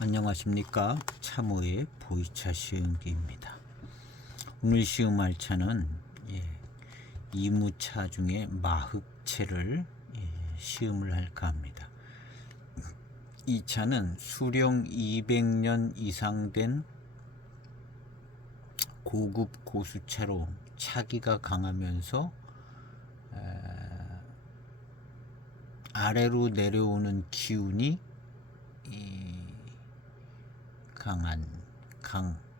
안녕하십니까. 참호의 보이차 시음기입니다. 오늘 시음할 차는 이무차 중에 마흑채를 시음을 할까 합니다. 이 차는 수령 200년 이상 된 고급 고수차로 차기가 강하면서 아래로 내려오는 기운이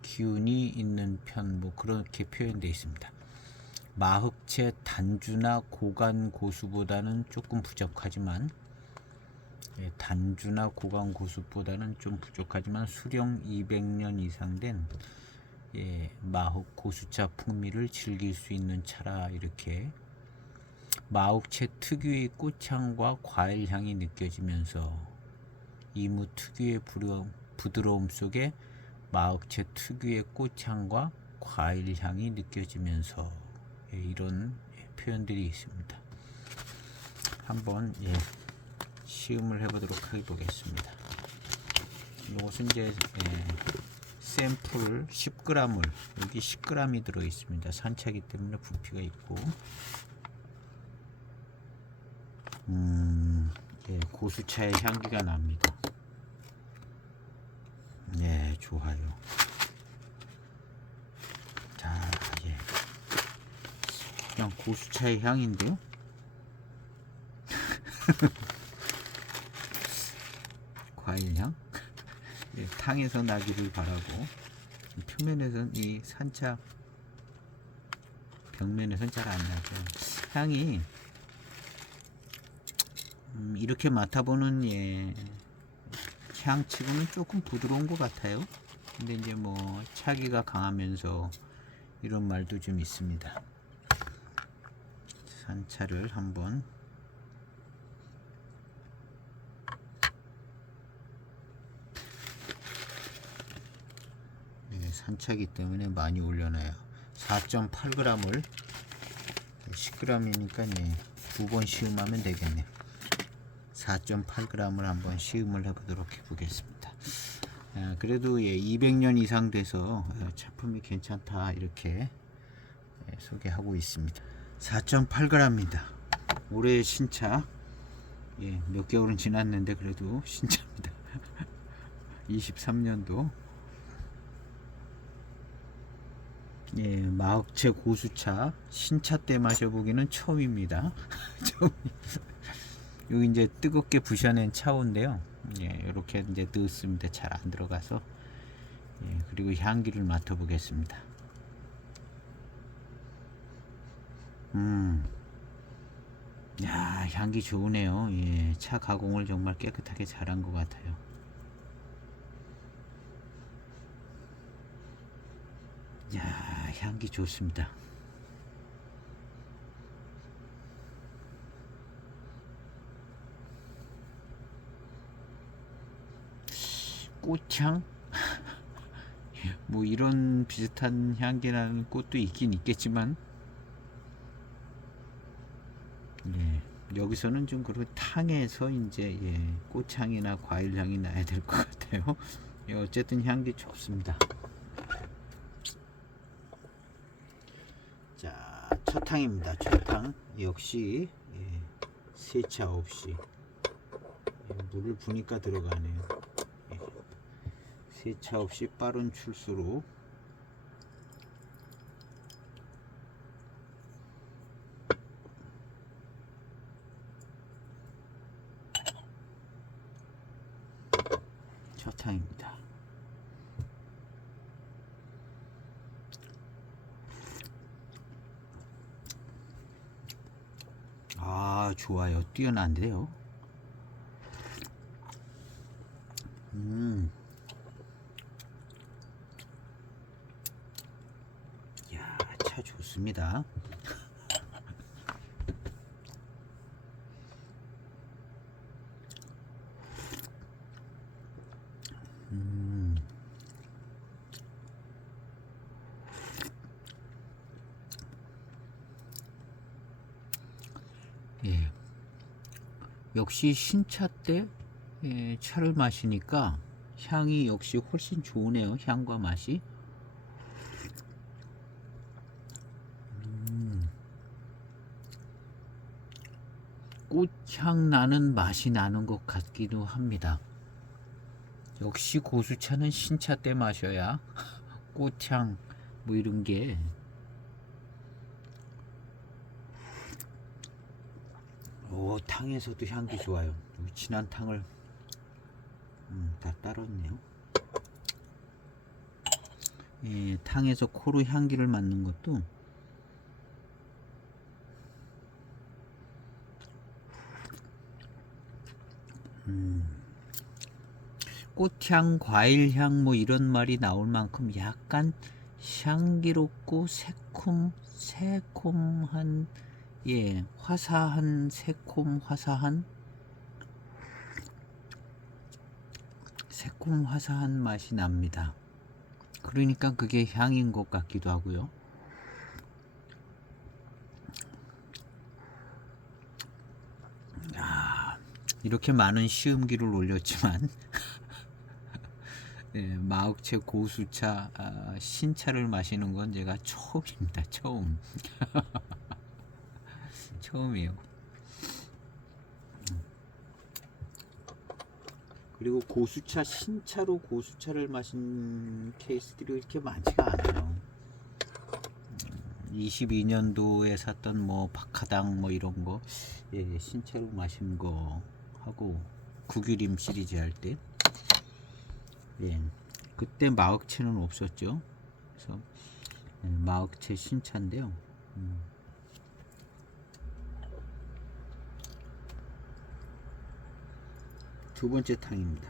기운이 있는 편, 그렇게 표현되어 있습니다. 마흑채 단주나 고간 고수보다는 조금 부족하지만 단주나 고간 고수보다는 좀 부족하지만 수령 200년 이상 된 마흑 고수차 풍미를 즐길 수 있는 차라. 이렇게 마흑채 특유의 꽃향과 과일향이 느껴지면서 이무 특유의 부드러움 속에 마흑채 특유의 꽃향과 과일향이 느껴지면서 이런 표현들이 있습니다. 한번 시음을 해보도록 해보겠습니다. 이것은 이제 샘플 10g을 여기 10g이 들어 있습니다. 산차기 때문에 부피가 있고 고수차의 향기가 납니다. 네, 좋아요. 자, 그냥 고수차의 향인데요. 과일향. 탕에서 나기를 바라고 표면에서는 이 산차 벽면에서는 잘 안 나죠. 향이 이렇게 맡아보는 향치고는 조금 부드러운 것 같아요. 근데 이제 차기가 강하면서 이런 말도 좀 있습니다. 산차를 한번 산차기 때문에 많이 올려놔요. 4.8g을 10g이니까 두 번 시음하면 되겠네요. 4.8g을 한번 시음을 해보도록 해보겠습니다. 그래도 200년 이상 돼서 차품이 괜찮다 이렇게 소개하고 있습니다. 4.8g입니다. 올해 신차. 몇 개월은 지났는데 그래도 신차입니다. 23년도 마흑채 고수차 신차 때 마셔보기는 처음입니다. 여기 이제 뜨겁게 부셔낸 차온데요. 이렇게 이제 넣었습니다. 잘 안 들어가서. 그리고 향기를 맡아보겠습니다. 야, 향기 좋으네요. 차 가공을 정말 깨끗하게 잘한 것 같아요. 야, 향기 좋습니다. 꽃향? 이런 비슷한 향기 나는 꽃도 있긴 있겠지만 여기서는 좀 그리고 탕에서 이제 꽃향이나 과일향이 나야 될 것 같아요. 어쨌든 향기 좋습니다. 자, 첫 탕입니다. 첫 탕 역시 세차 없이 물을 부니까 들어가네요. 세차 없이 빠른 출수로 첫 탕입니다. 아, 좋아요. 뛰어난데요. 야, 차 좋습니다. 역시 신차 때 차를 마시니까 향이 역시 훨씬 좋으네요. 향과 맛이. 꽃향 나는 맛이 나는 것 같기도 합니다. 역시 고수차는 신차 때 마셔야 꽃향 뭐 이런 게. 오, 탕에서도 향기 좋아요. 진한 탕을 다 따랐네요. 예, 탕에서 코로 향기를 맡는 것도 꽃향, 과일향 뭐 이런 말이 나올 만큼 약간 향기롭고 새콤한 예, 화사한 새콤 화사한 맛이 납니다. 그러니까 그게 향인 것 같기도 하고요. 이렇게 많은 시음기를 올렸지만 네, 마흑채 고수차 신차를 마시는 건 제가 처음입니다. 처음이에요. 그리고 고수차 신차로 고수차를 마신 케이스들이 이렇게 많지가 않아요. 22년도에 샀던 뭐 박하당 뭐 이런 거 예, 신차로 마신 거 하고 구규림 시리즈 할 때 예, 그때 마흑채는 없었죠. 그래서 예, 마흑채 신차인데요. 두 번째 탕입니다.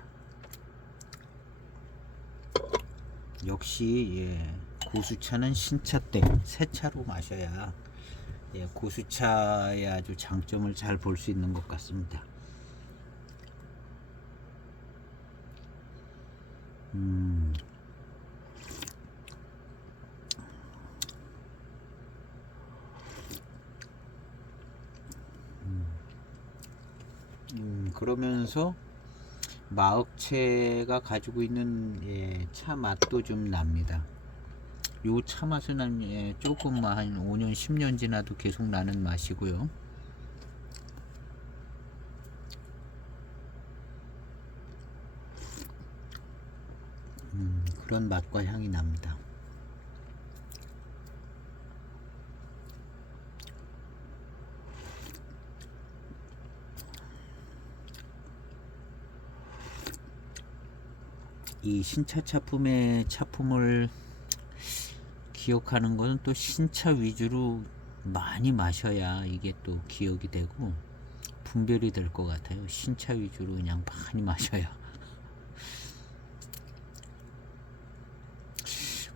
역시 예, 고수차는 신차 때 새 차로 마셔야 예, 고수차의 아주 장점을 잘 볼 수 있는 것 같습니다. 그러면서 마흑채가 가지고 있는 예, 차 맛도 좀 납니다. 요 차 맛은 예, 조금 한 5년 10년 지나도 계속 나는 맛이고요. 그런 맛과 향이 납니다. 이 신차 차품의 차품을 기억하는 것은 또 신차 위주로 많이 마셔야 이게 또 기억이 되고 분별이 될 것 같아요. 신차 위주로 그냥 많이 마셔야.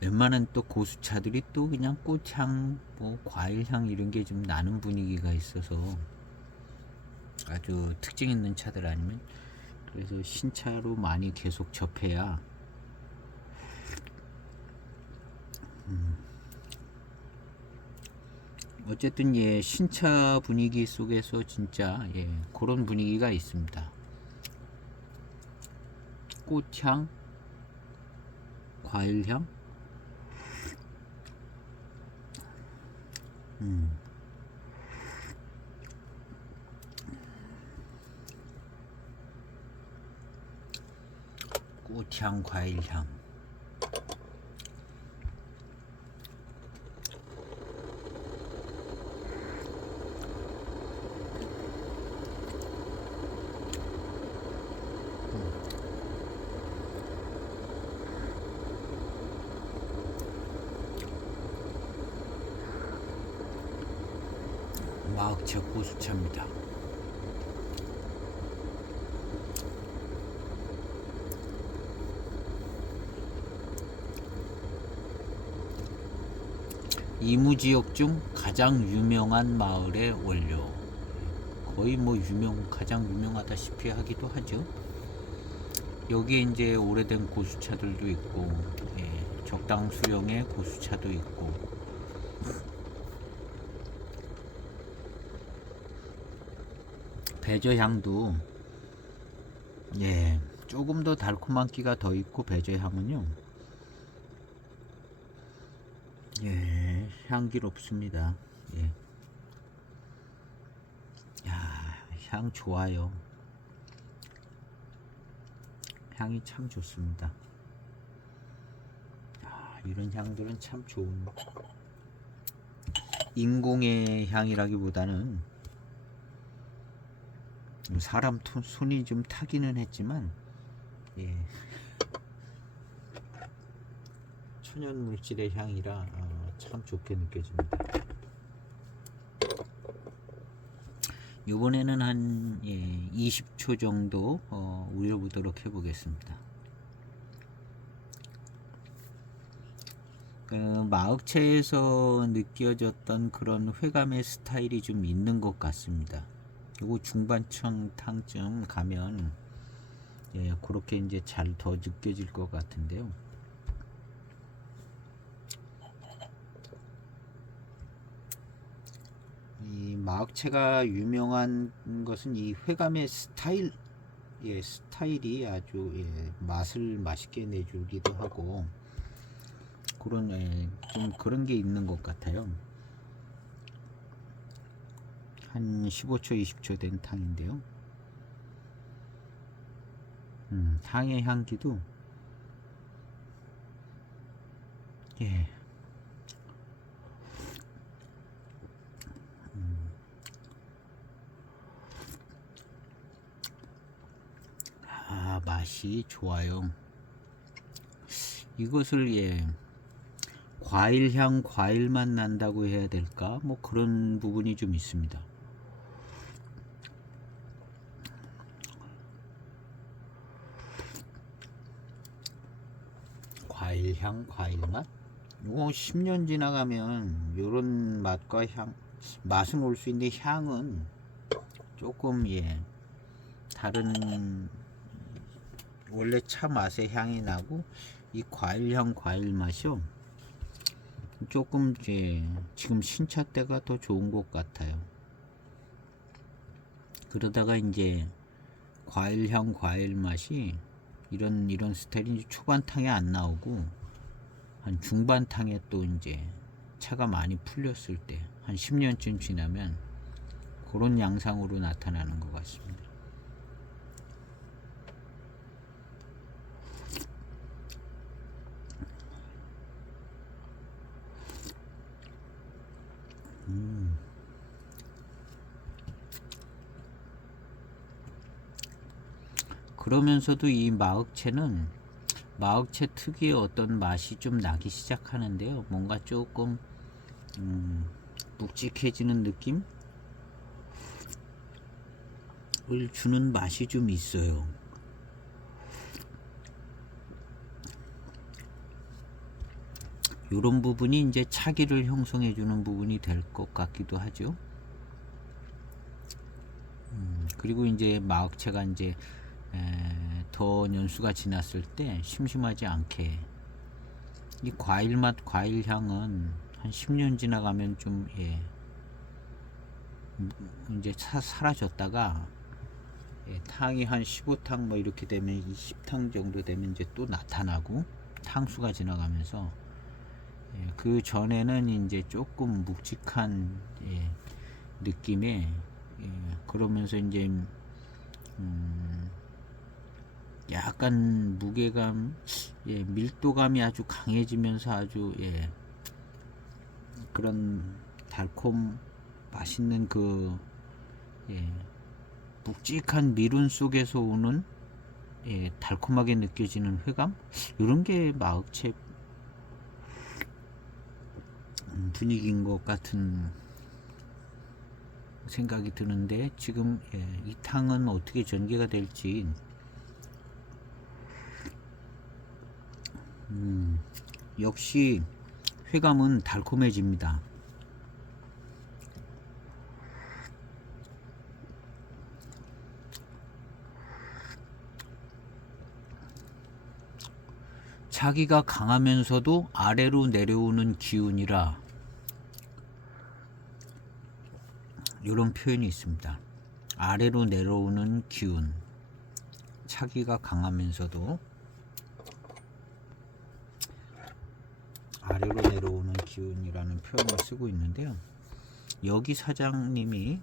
웬만한 또 고수차들이 또 그냥 꽃향, 뭐 과일향 이런 게 좀 나는 분위기가 있어서 아주 특징 있는 차들 아니면 그래서 신차로 많이 계속 접해야 어쨌든 예, 신차 분위기 속에서 진짜 예, 그런 분위기가 있습니다. 꽃향, 과일향, 꽃향, 과일향. 마흑채 고수차입니다. 이무지역 중 가장 유명한 마을의 원료. 거의 뭐 가장 유명하다시피 하기도 하죠. 여기에 이제 오래된 고수차들도 있고, 예, 적당 수령의 고수차도 있고, 배저향도 예, 조금 더 달콤한 기가 더 있고 배제 향은요, 예, 향기롭습니다. 예, 야, 향 좋아요. 향이 참 좋습니다. 아, 이런 향들은 참 좋은, 인공의 향이라기보다는 사람 손이 좀 타기는 했지만, 예, 천연 물질의 향이라 참 좋게 느껴집니다. 이번에는 한 20초 정도 우려보도록 해보겠습니다. 마흑차에서 느껴졌던 그런 회감의 스타일이 좀 있는 것 같습니다. 그리고 중반청 탕쯤 가면 그렇게 이제 잘 더 느껴질 것 같은데요. 이 마흑채가 유명한 것은 이 회감의 스타일, 스타일이 아주 맛을 맛있게 내주기도 하고 그런 좀 그런 게 있는 것 같아요. 한 15초, 20초 된 탕인데요. 탕의 향기도 맛이 좋아요. 이것을 과일향, 과일맛 난다고 해야 될까? 뭐 그런 부분이 좀 있습니다. 과일향, 과일맛? 이거 10년 지나가면 이런 맛과 맛은 올 수 있는데 향은 조금 다른, 원래 차 맛의 향이 나고 이 과일향, 과일맛이요, 조금 지금 신차 때가 더 좋은 것 같아요. 그러다가 이제 과일향, 과일맛이 이런 스타일이 초반탕에 안 나오고 한 중반탕에 또 이제 차가 많이 풀렸을 때 한 10년쯤 지나면 그런 양상으로 나타나는 것 같습니다. 그러면서도 이 마흑채는 마흑채 특유의 어떤 맛이 좀 나기 시작하는데요. 뭔가 조금 묵직해지는 느낌을 주는 맛이 좀 있어요. 이런 부분이 이제 차기를 형성해 주는 부분이 될 것 같기도 하죠. 그리고 이제 마흑채가 이제 더 연수가 지났을 때 심심하지 않게, 이 과일맛, 과일향은 한 10년 지나가면 좀 이제 사라졌다가 탕이 한 15탕 뭐 이렇게 되면 20탕 정도 되면 이제 또 나타나고, 탕수가 지나가면서 그 전에는 이제 조금 묵직한 느낌에, 그러면서 이제 약간 무게감, 밀도감이 아주 강해지면서 아주 그런 달콤 맛있는 그 묵직한 미룬 속에서 오는 달콤하게 느껴지는 회감, 이런 게 마흑채 분위기인 것 같은 생각이 드는데, 지금 이 탕은 어떻게 전개가 될지 역시 회감은 달콤해집니다. 자기가 강하면서도 아래로 내려오는 기운이라, 이런 표현이 있습니다. 아래로 내려오는 기운, 차기가 강하면서도 아래로 내려오는 기운이라는 표현을 쓰고 있는데요. 여기 사장님이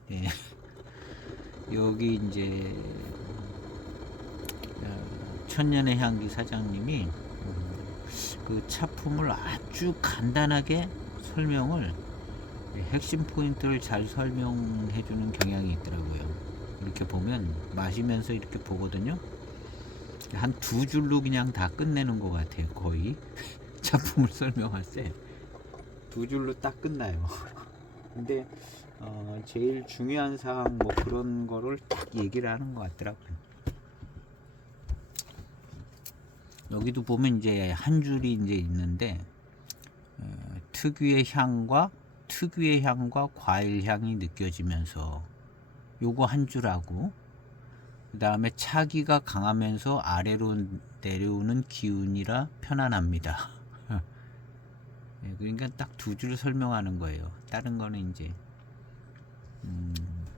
여기 이제 천년의 향기 사장님이 그 차품을 아주 간단하게 설명을 핵심 포인트를 잘 설명해 주는 경향이 있더라고요. 이렇게 보면 마시면서 이렇게 보거든요. 한 두 줄로 그냥 다 끝내는 것 같아요. 거의 작품을 설명할 때 두 줄로 딱 끝나요. 근데 제일 중요한 사항 뭐 그런 거를 딱 얘기를 하는 것 같더라고요. 여기도 보면 이제 한 줄이 이제 있는데 특유의 향과 과일 향이 느껴지면서 요거 한 줄하고, 그 다음에 차기가 강하면서 아래로 내려오는 기운이라 편안합니다. 그러니까 딱 두 줄 설명하는 거예요. 다른 거는 이제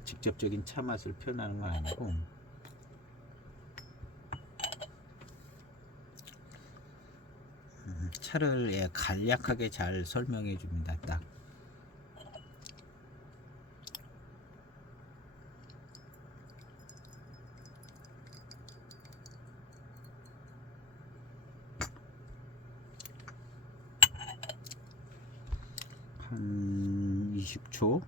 직접적인 차 맛을 표현하는 건 아니고. 차를 간략하게 잘 설명해 줍니다. 딱. 한 20초.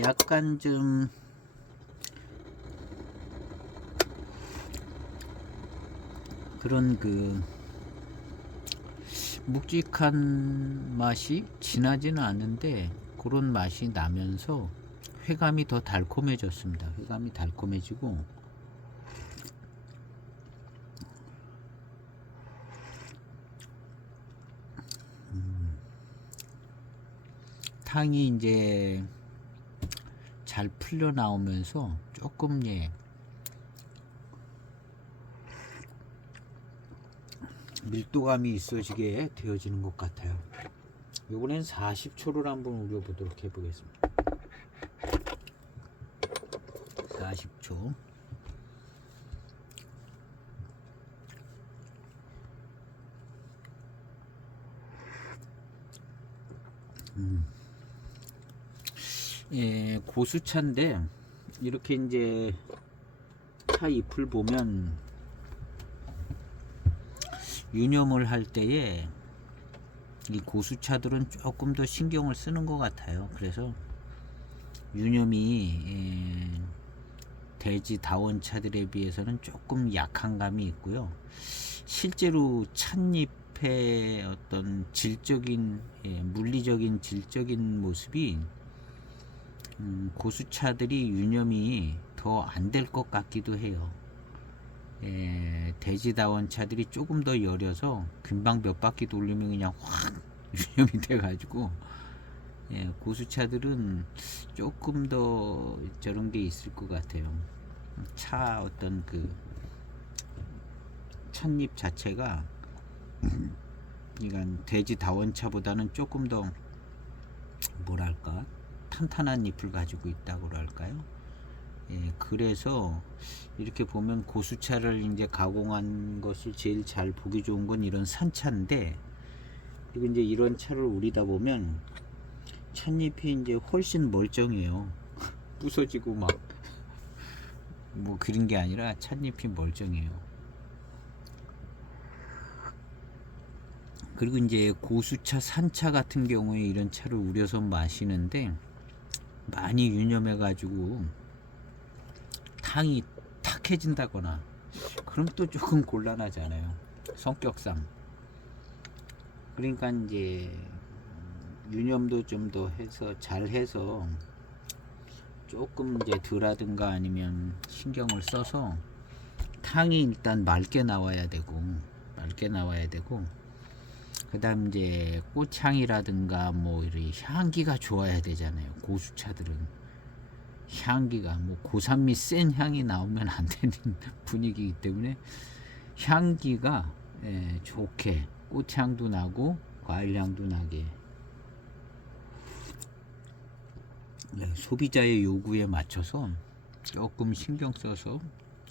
약간 좀 그런 그 묵직한 맛이 진하지는 않은데 그런 맛이 나면서 회감이 더 달콤해졌습니다. 회감이 달콤해지고 탕이 이제 잘 풀려 나오면서 조금 밀도감이 있어지게 되어지는 것 같아요. 이번엔 40초를 한번 우려보도록 해보겠습니다. 40초. 고수차인데 이렇게 이제 차 잎을 보면 유념을 할 때에 이 고수차들은 조금 더 신경을 쓰는 것 같아요. 그래서 유념이 대지 다원차들에 비해서는 조금 약한 감이 있고요. 실제로 찻잎의 어떤 질적인 물리적인 질적인 모습이 고수차들이 유념이 더 안 될 것 같기도 해요. 대지다원 차들이 조금 더 여려서 금방 몇 바퀴 돌리면 그냥 확 유념이 돼 가지고 고수차들은 조금 더 저런 게 있을 것 같아요. 차 어떤 그 찻잎 자체가 그러니까 대지다원차보다는 조금 더 뭐랄까 탄탄한 잎을 가지고 있다고 할까요? 그래서 이렇게 보면 고수차를 이제 가공한 것이 제일 잘 보기 좋은 건 이런 산차인데, 그리고 이제 이런 차를 우리다 보면 찻잎이 이제 훨씬 멀쩡해요. 부서지고 막 뭐 그런 게 아니라 찻잎이 멀쩡해요. 그리고 이제 고수차, 산차 같은 경우에 이런 차를 우려서 마시는데 많이 유념해 가지고 탕이 탁해진다거나 그럼 또 조금 곤란하잖아요, 성격상. 그러니까 이제 유념도 좀 더 해서 잘 해서 조금 이제 덜하든가 아니면 신경을 써서 탕이 일단 맑게 나와야 되고 그 다음 이제 꽃향이라든가 뭐 이런 향기가 좋아야 되잖아요, 고수차들은. 향기가 뭐 고산미 센 향이 나오면 안 되는 분위기이기 때문에 향기가 좋게 꽃향도 나고 과일향도 나게 소비자의 요구에 맞춰서 조금 신경 써서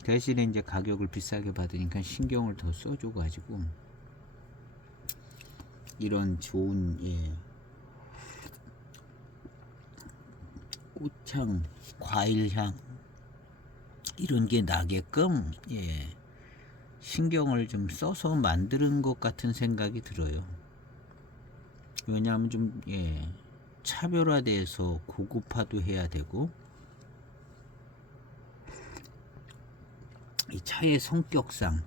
대신에 이제 가격을 비싸게 받으니까 신경을 더 써줘 가지고 이런 좋은 꽃향, 과일향 이런 게 나게끔 신경을 좀 써서 만드는 것 같은 생각이 들어요. 왜냐하면 좀 차별화돼서 고급화도 해야 되고 이 차의 성격상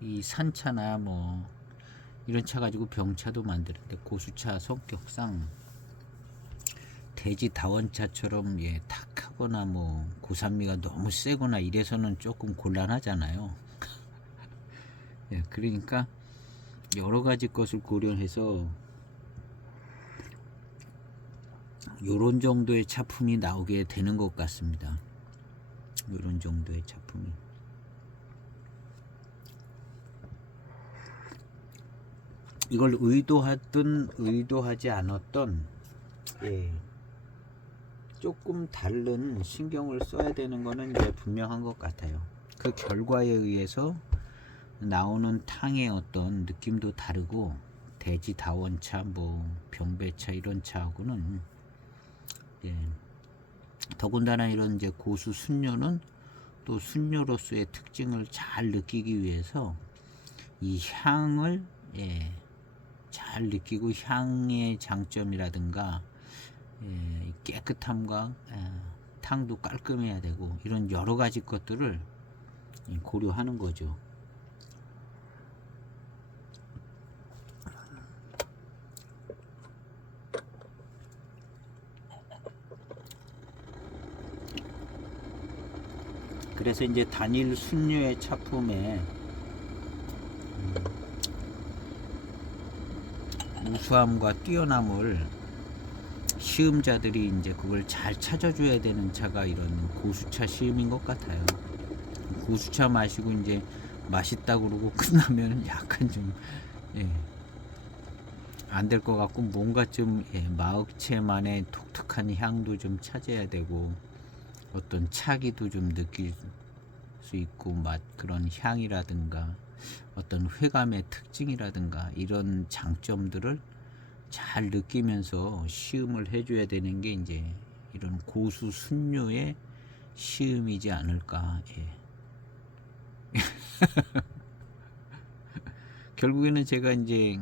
이 산차나 뭐 이런 차 가지고 병차도 만드는데 고수차 성격상 대지 다원차처럼 탁하거나 뭐 고산미가 너무 세거나 이래서는 조금 곤란하잖아요. 그러니까 여러 가지 것을 고려해서 요런 정도의 차품이 나오게 되는 것 같습니다. 요런 정도의 차품이. 이걸 의도하든 의도하지 않았던 조금 다른 신경을 써야 되는 거는 이제 분명한 것 같아요. 그 결과에 의해서 나오는 탕의 어떤 느낌도 다르고 대지 다원차 뭐 병배차 이런 차하고는 더군다나 이런 이제 고수 순료는 또 순료로서의 특징을 잘 느끼기 위해서 이 향을 잘 느끼고 향의 장점이라든가 깨끗함과 탕도 깔끔해야 되고 이런 여러 가지 것들을 고려하는 거죠. 그래서 이제 단일 순료의 차품에 우수함과 뛰어남을 시음자들이 이제 그걸 잘 찾아줘야 되는 차가 이런 고수차 시음인 것 같아요. 고수차 마시고 이제 맛있다 그러고 끝나면 약간 좀 안 될 것 같고 뭔가 좀 마흑채만의 독특한 향도 좀 찾아야 되고 어떤 차기도 좀 느낄 수 있고 맛 그런 향이라든가 어떤 회감의 특징이라든가 이런 장점들을 잘 느끼면서 시음을 해줘야 되는 게 이제 이런 고수 순료의 시음이지 않을까. 결국에는 제가 이제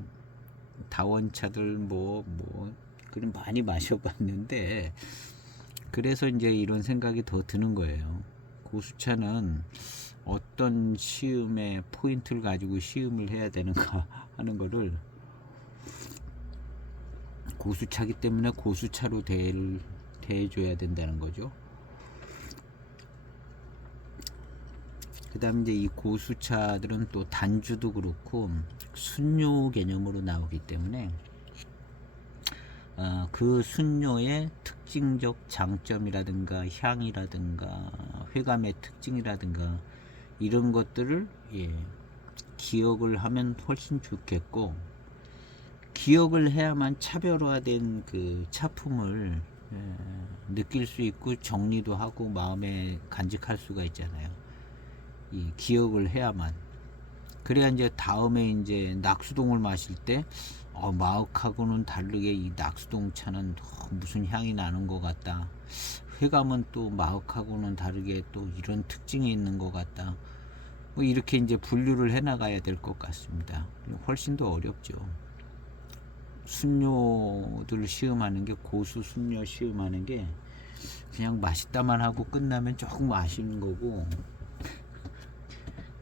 다원차들 뭐 그런 많이 마셔봤는데 그래서 이제 이런 생각이 더 드는 거예요. 고수차는 어떤 시음의 포인트를 가지고 시음을 해야 되는가 하는 거를 고수차기 때문에 고수차로 대해줘야 된다는 거죠. 그 다음에 이제 이 고수차들은 또 단주도 그렇고 순료 개념으로 나오기 때문에 그 순료의 특징적 장점이라든가 향이라든가 회감의 특징이라든가 이런 것들을 기억을 하면 훨씬 좋겠고 기억을 해야만 차별화된 그 차품을 느낄 수 있고 정리도 하고 마음에 간직할 수가 있잖아요. 이 기억을 해야만 그래야 이제 다음에 이제 낙수동을 마실 때 마흑하고는 다르게 이 낙수동 차는 무슨 향이 나는 것 같다. 회감은 또 마흑하고는 다르게 또 이런 특징이 있는 것 같다. 뭐 이렇게 이제 분류를 해 나가야 될 것 같습니다. 훨씬 더 어렵죠. 순료들 시음하는 게 고수 순료 시음하는 게 그냥 맛있다만 하고 끝나면 조금 아쉬운 거고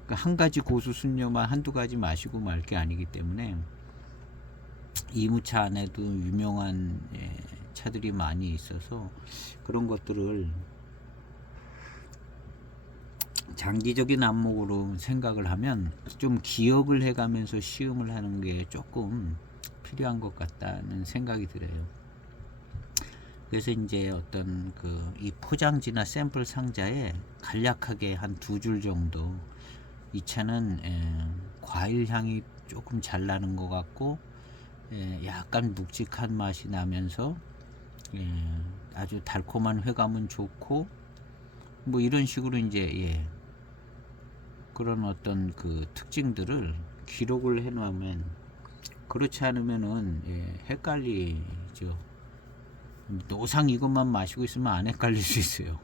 그러니까 한 가지 고수 순료만 한두 가지 마시고 말 게 아니기 때문에 이무차 안에도 유명한 차들이 많이 있어서 그런 것들을 장기적인 안목으로 생각을 하면 좀 기억을 해가면서 시음을 하는 게 조금 필요한 것 같다는 생각이 들어요. 그래서 이제 어떤 그 이 포장지나 샘플 상자에 간략하게 한 2줄 정도, 이 차는 과일 향이 조금 잘 나는 것 같고, 약간 묵직한 맛이 나면서 아주 달콤한 회감은 좋고, 뭐 이런 식으로 이제 그런 어떤 그 특징들을 기록을 해 놓으면, 그렇지 않으면은 헷갈리죠. 노상 이것만 마시고 있으면 안 헷갈릴 수 있어요.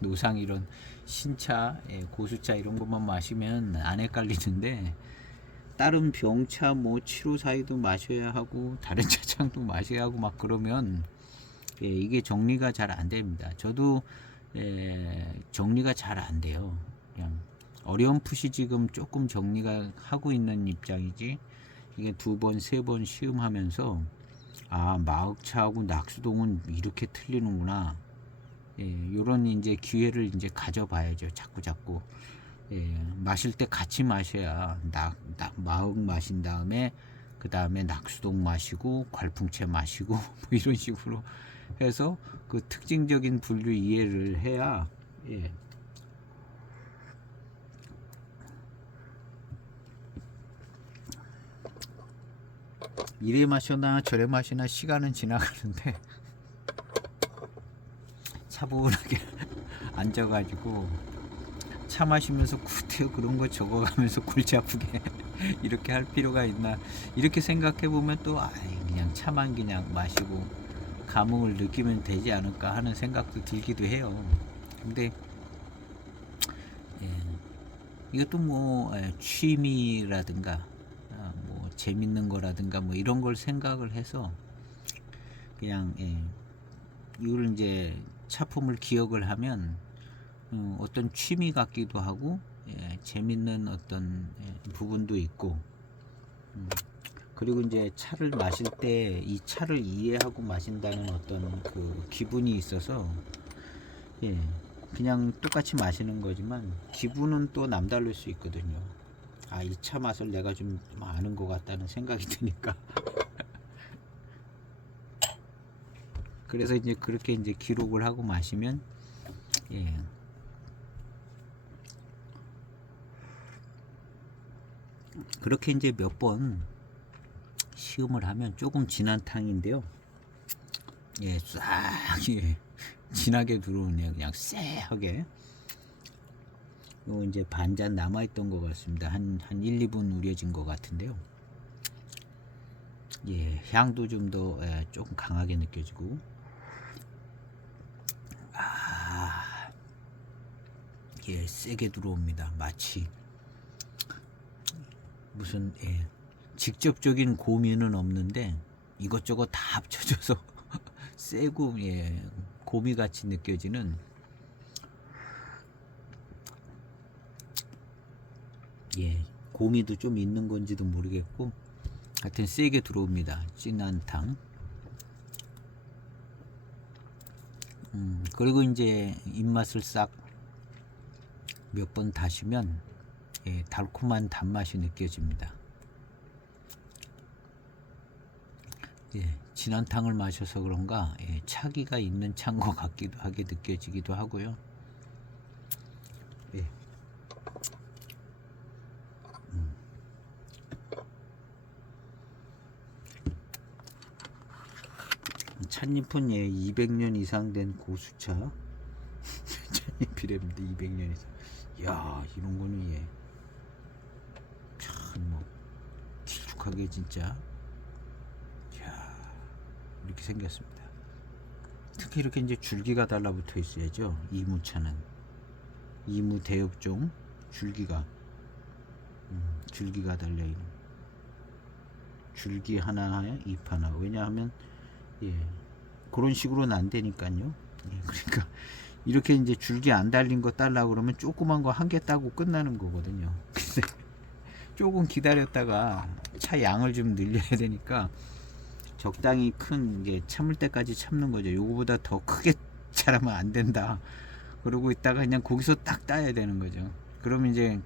노상 이런 신차, 고수차 이런 것만 마시면 안 헷갈리는데, 다른 병차 뭐 7호사이도 마셔야 하고 다른 차창도 마셔야 하고 막 그러면 이게 정리가 잘 안 됩니다. 저도 정리가 잘 안 돼요. 그냥 어렴풋이 지금 조금 정리가 하고 있는 입장이지, 이게 2번, 3번 시음하면서 마흑차하고 낙수동은 이렇게 틀리는구나. 요런 이제 기회를 이제 가져봐야죠. 자꾸. 마실 때 같이 마셔야 마흑 마신 다음에 그 다음에 낙수동 마시고 괄풍채 마시고 뭐 이런 식으로 해서 그 특징적인 분류 이해를 해야 이래 마셔나 저래 마시나 시간은 지나가는데 차분하게 앉아가지고 차 마시면서 구태여 그런 거 적어가면서 골치 아프게 이렇게 할 필요가 있나, 이렇게 생각해 보면 또 그냥 차만 그냥 마시고 감흥을 느끼면 되지 않을까 하는 생각도 들기도 해요. 근데 이것도 뭐 취미라든가 뭐 재밌는 거라든가 뭐 이런 걸 생각을 해서 그냥 이걸 이제 차품을 기억을 하면 어떤 취미 같기도 하고 재밌는 어떤 부분도 있고, 그리고 이제 차를 마실 때 이 차를 이해하고 마신다는 어떤 그 기분이 있어서 그냥 똑같이 마시는 거지만 기분은 또 남다를 수 있거든요. 이 차 맛을 내가 좀 아는 것 같다는 생각이 드니까 그래서 이제 그렇게 이제 기록을 하고 마시면 그렇게 이제 몇 번 시음을 하면 조금 진한 탕인데요. 싹 진하게 들어오네요. 그냥 쎄하게. 요 이제 반잔 남아있던 것 같습니다. 한 1, 2분 우려진 것 같은데요. 향도 좀 더 조금 강하게 느껴지고, 세게 들어옵니다. 마치 무슨 직접적인 고미는 없는데 이것저것 다 합쳐져서 세고 고미같이 느껴지는 고미도 좀 있는 건지도 모르겠고 하여튼 세게 들어옵니다. 진한 탕. 그리고 이제 입맛을 싹 몇 번 다시면 달콤한 단맛이 느껴집니다. 진한 탕을 마셔서 그런가 차기가 있는 차인 것 같기도 하게 느껴지기도 하고요. 찻잎은 200년 이상 된 고수차 찻잎이랍니다. 200년 이상. 이야, 이런 거는 참 뭐 길쭉하게 진짜 이렇게 생겼습니다. 특히 이렇게 이제 줄기가 달라붙어 있어야죠. 이무차는 이무 대엽종 줄기가 달려있는, 줄기 하나에 잎 하나. 왜냐하면 그런 식으로는 안 되니까요. 그러니까 이렇게 이제 줄기 안 달린 거 딸라 그러면 조그만 거 한 개 따고 끝나는 거거든요. 근데 조금 기다렸다가 차 양을 좀 늘려야 되니까 적당히 큰 이제 참을 때까지 참는 거죠. 요거보다 더 크게 자라면 안 된다. 그러고 있다가 그냥 거기서 딱 따야 되는 거죠. 그러면 이제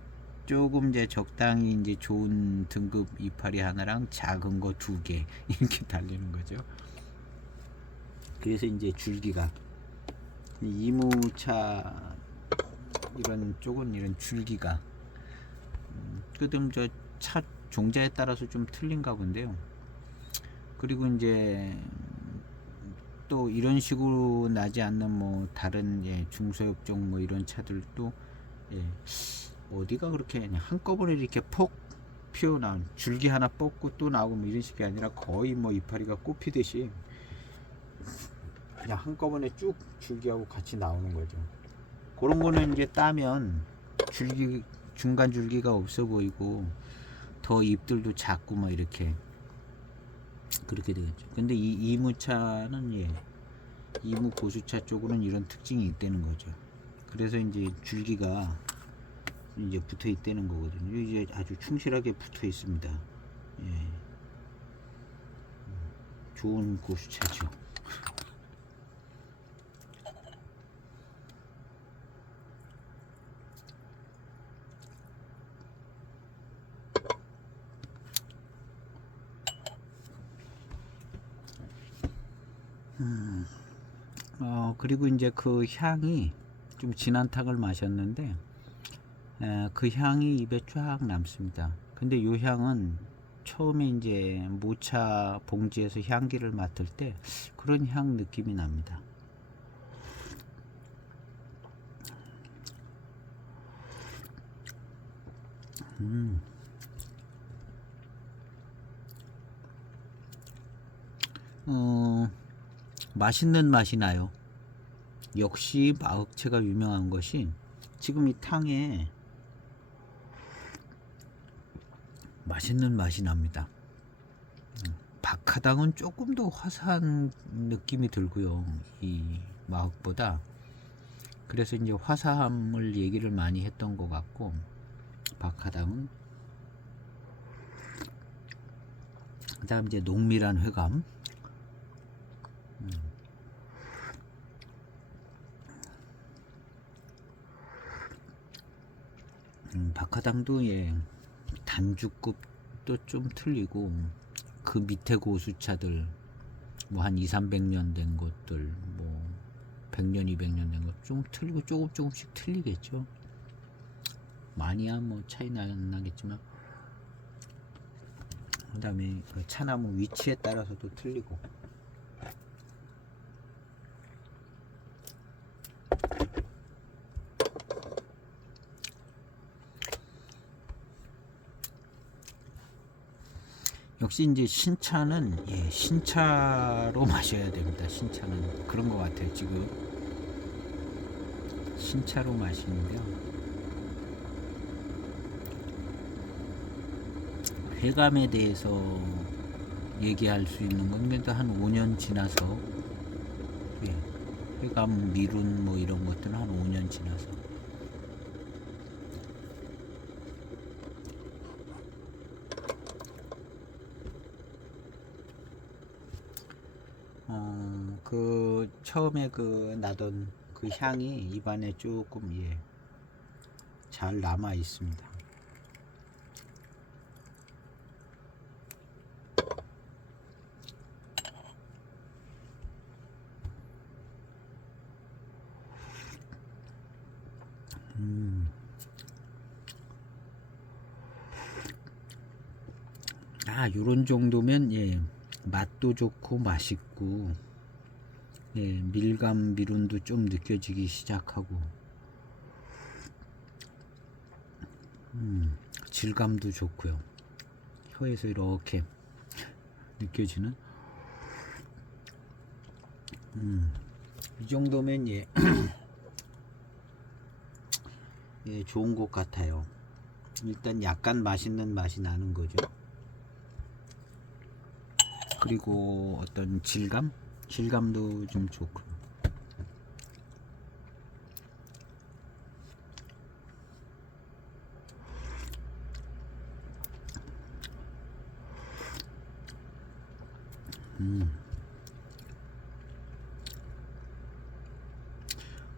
조금 이제 적당히 이제 좋은 등급 이파리 하나랑 작은 거 2개 이렇게 달리는 거죠. 그래서 이제 줄기가 이무차 이런 쪽은 이런 줄기가 그좀 저 차 종자에 따라서 좀 틀린가 본데요. 그리고 이제 또 이런 식으로 나지 않는 뭐 다른 중소엽종 뭐 이런 차들도 어디가 그렇게 그냥 한꺼번에 이렇게 폭 피어나온 줄기 하나 뽑고 또 나오고 뭐 이런 식이 아니라 거의 뭐 이파리가 꽃피듯이 그냥 한꺼번에 쭉 줄기하고 같이 나오는 거죠. 그런 거는 이제 따면 줄기 중간 줄기가 없어 보이고 더 잎들도 작고 막 이렇게 그렇게 되겠죠. 근데 이 이무차는 이무 고수차 쪽으로는 이런 특징이 있다는 거죠. 그래서 이제 줄기가 이제 붙어 있다는 거거든요. 이제 아주 충실하게 붙어 있습니다. 좋은 고수차죠. 그리고 이제 그 향이 좀 진한 탕을 마셨는데 그 향이 입에 쫙 남습니다. 근데 요 향은 처음에 이제 모차 봉지에서 향기를 맡을 때 그런 향 느낌이 납니다. 맛있는 맛이 나요. 역시 마흑채가 유명한 것이 지금 이 탕에 맛있는 맛이 납니다. 박하당은 조금 더 화사한 느낌이 들고요, 이 마흑보다. 그래서 이제 화사함을 얘기를 많이 했던 것 같고, 박하당은 그 다음 이제 농밀한 회감. 박하당도 단주급도 좀 틀리고 그 밑에 고수차들 뭐 한 200~300년 된 것들 뭐 100년 200년 된 것 좀 틀리고 조금씩 틀리겠죠. 많이야 뭐 차이 나겠지만 그 다음에 그 차나무 위치에 따라서도 틀리고. 역시 이제 신차는 신차로 마셔야 됩니다. 신차는 그런 것 같아요. 지금 신차로 마시는데요. 회감에 대해서 얘기할 수 있는 건 그래도 한 5년 지나서 회감 미룬 뭐 이런 것들은 한 5년 지나서 그 처음에 그 나던 그 향이 입안에 조금 잘 남아 있습니다. 요런 정도면 맛도 좋고 맛있고 밀감 미룬도 좀 느껴지기 시작하고 질감도 좋고요. 혀에서 이렇게 느껴지는 이 정도면 좋은 것 같아요. 일단 약간 맛있는 맛이 나는 거죠. 그리고 어떤 질감도 좀 좋고.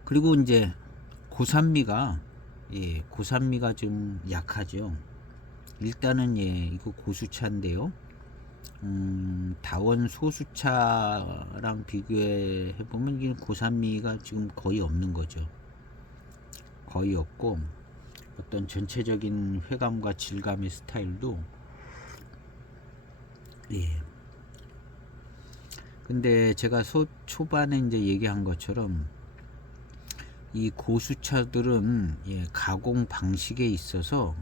그리고 이제 고산미가 고산미가 좀 약하죠. 일단은 이거 고수차인데요. 다원 소수차랑 비교해 보면 이게 고산미가 지금 거의 없는 거죠. 거의 없고 어떤 전체적인 회감과 질감의 스타일도 예. 근데 제가 초반에 이제 얘기한 것처럼 이 고수차들은 가공 방식에 있어서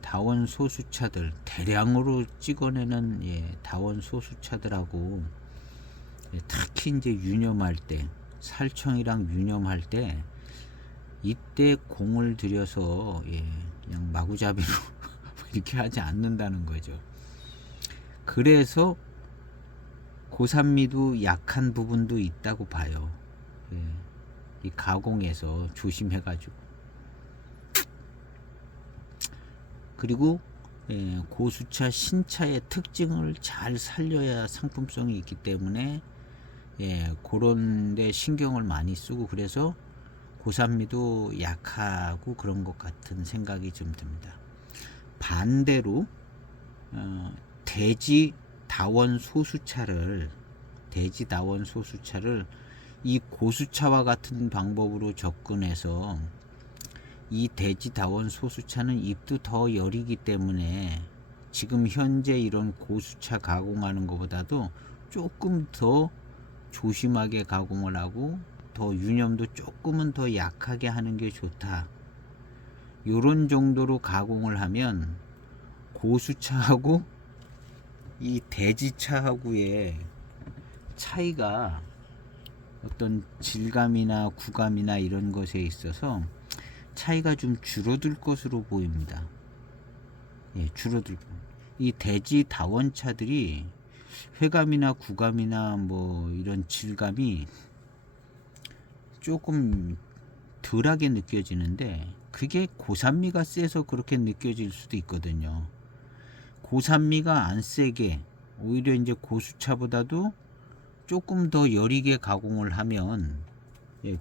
다원 소수차들 대량으로 찍어내는 다원 소수차들하고 특히 이제 유념할 때 살청이랑 유념할 때 이때 공을 들여서 그냥 마구잡이로 이렇게 하지 않는다는 거죠. 그래서 고산미도 약한 부분도 있다고 봐요. 이 가공에서 조심해가지고. 그리고 고수차 신차의 특징을 잘 살려야 상품성이 있기 때문에 그런 데 신경을 많이 쓰고 그래서 고산미도 약하고 그런 것 같은 생각이 좀 듭니다. 반대로 대지 다원 소수차를 이 고수차와 같은 방법으로 접근해서 이 대지다원 소수차는 잎도 더 여리기 때문에 지금 현재 이런 고수차 가공하는 것보다도 조금 더 조심하게 가공을 하고 더 유념도 조금은 더 약하게 하는 게 좋다. 요런 정도로 가공을 하면 고수차하고 이 대지차하고의 차이가 어떤 질감이나 구감이나 이런 것에 있어서 차이가 좀 줄어들 것으로 보입니다. 줄어들. 이 대지 다원차들이 회감이나 구감이나 뭐 이런 질감이 조금 덜하게 느껴지는데 그게 고산미가 세서 그렇게 느껴질 수도 있거든요. 고산미가 안 세게 오히려 이제 고수차보다도 조금 더 여리게 가공을 하면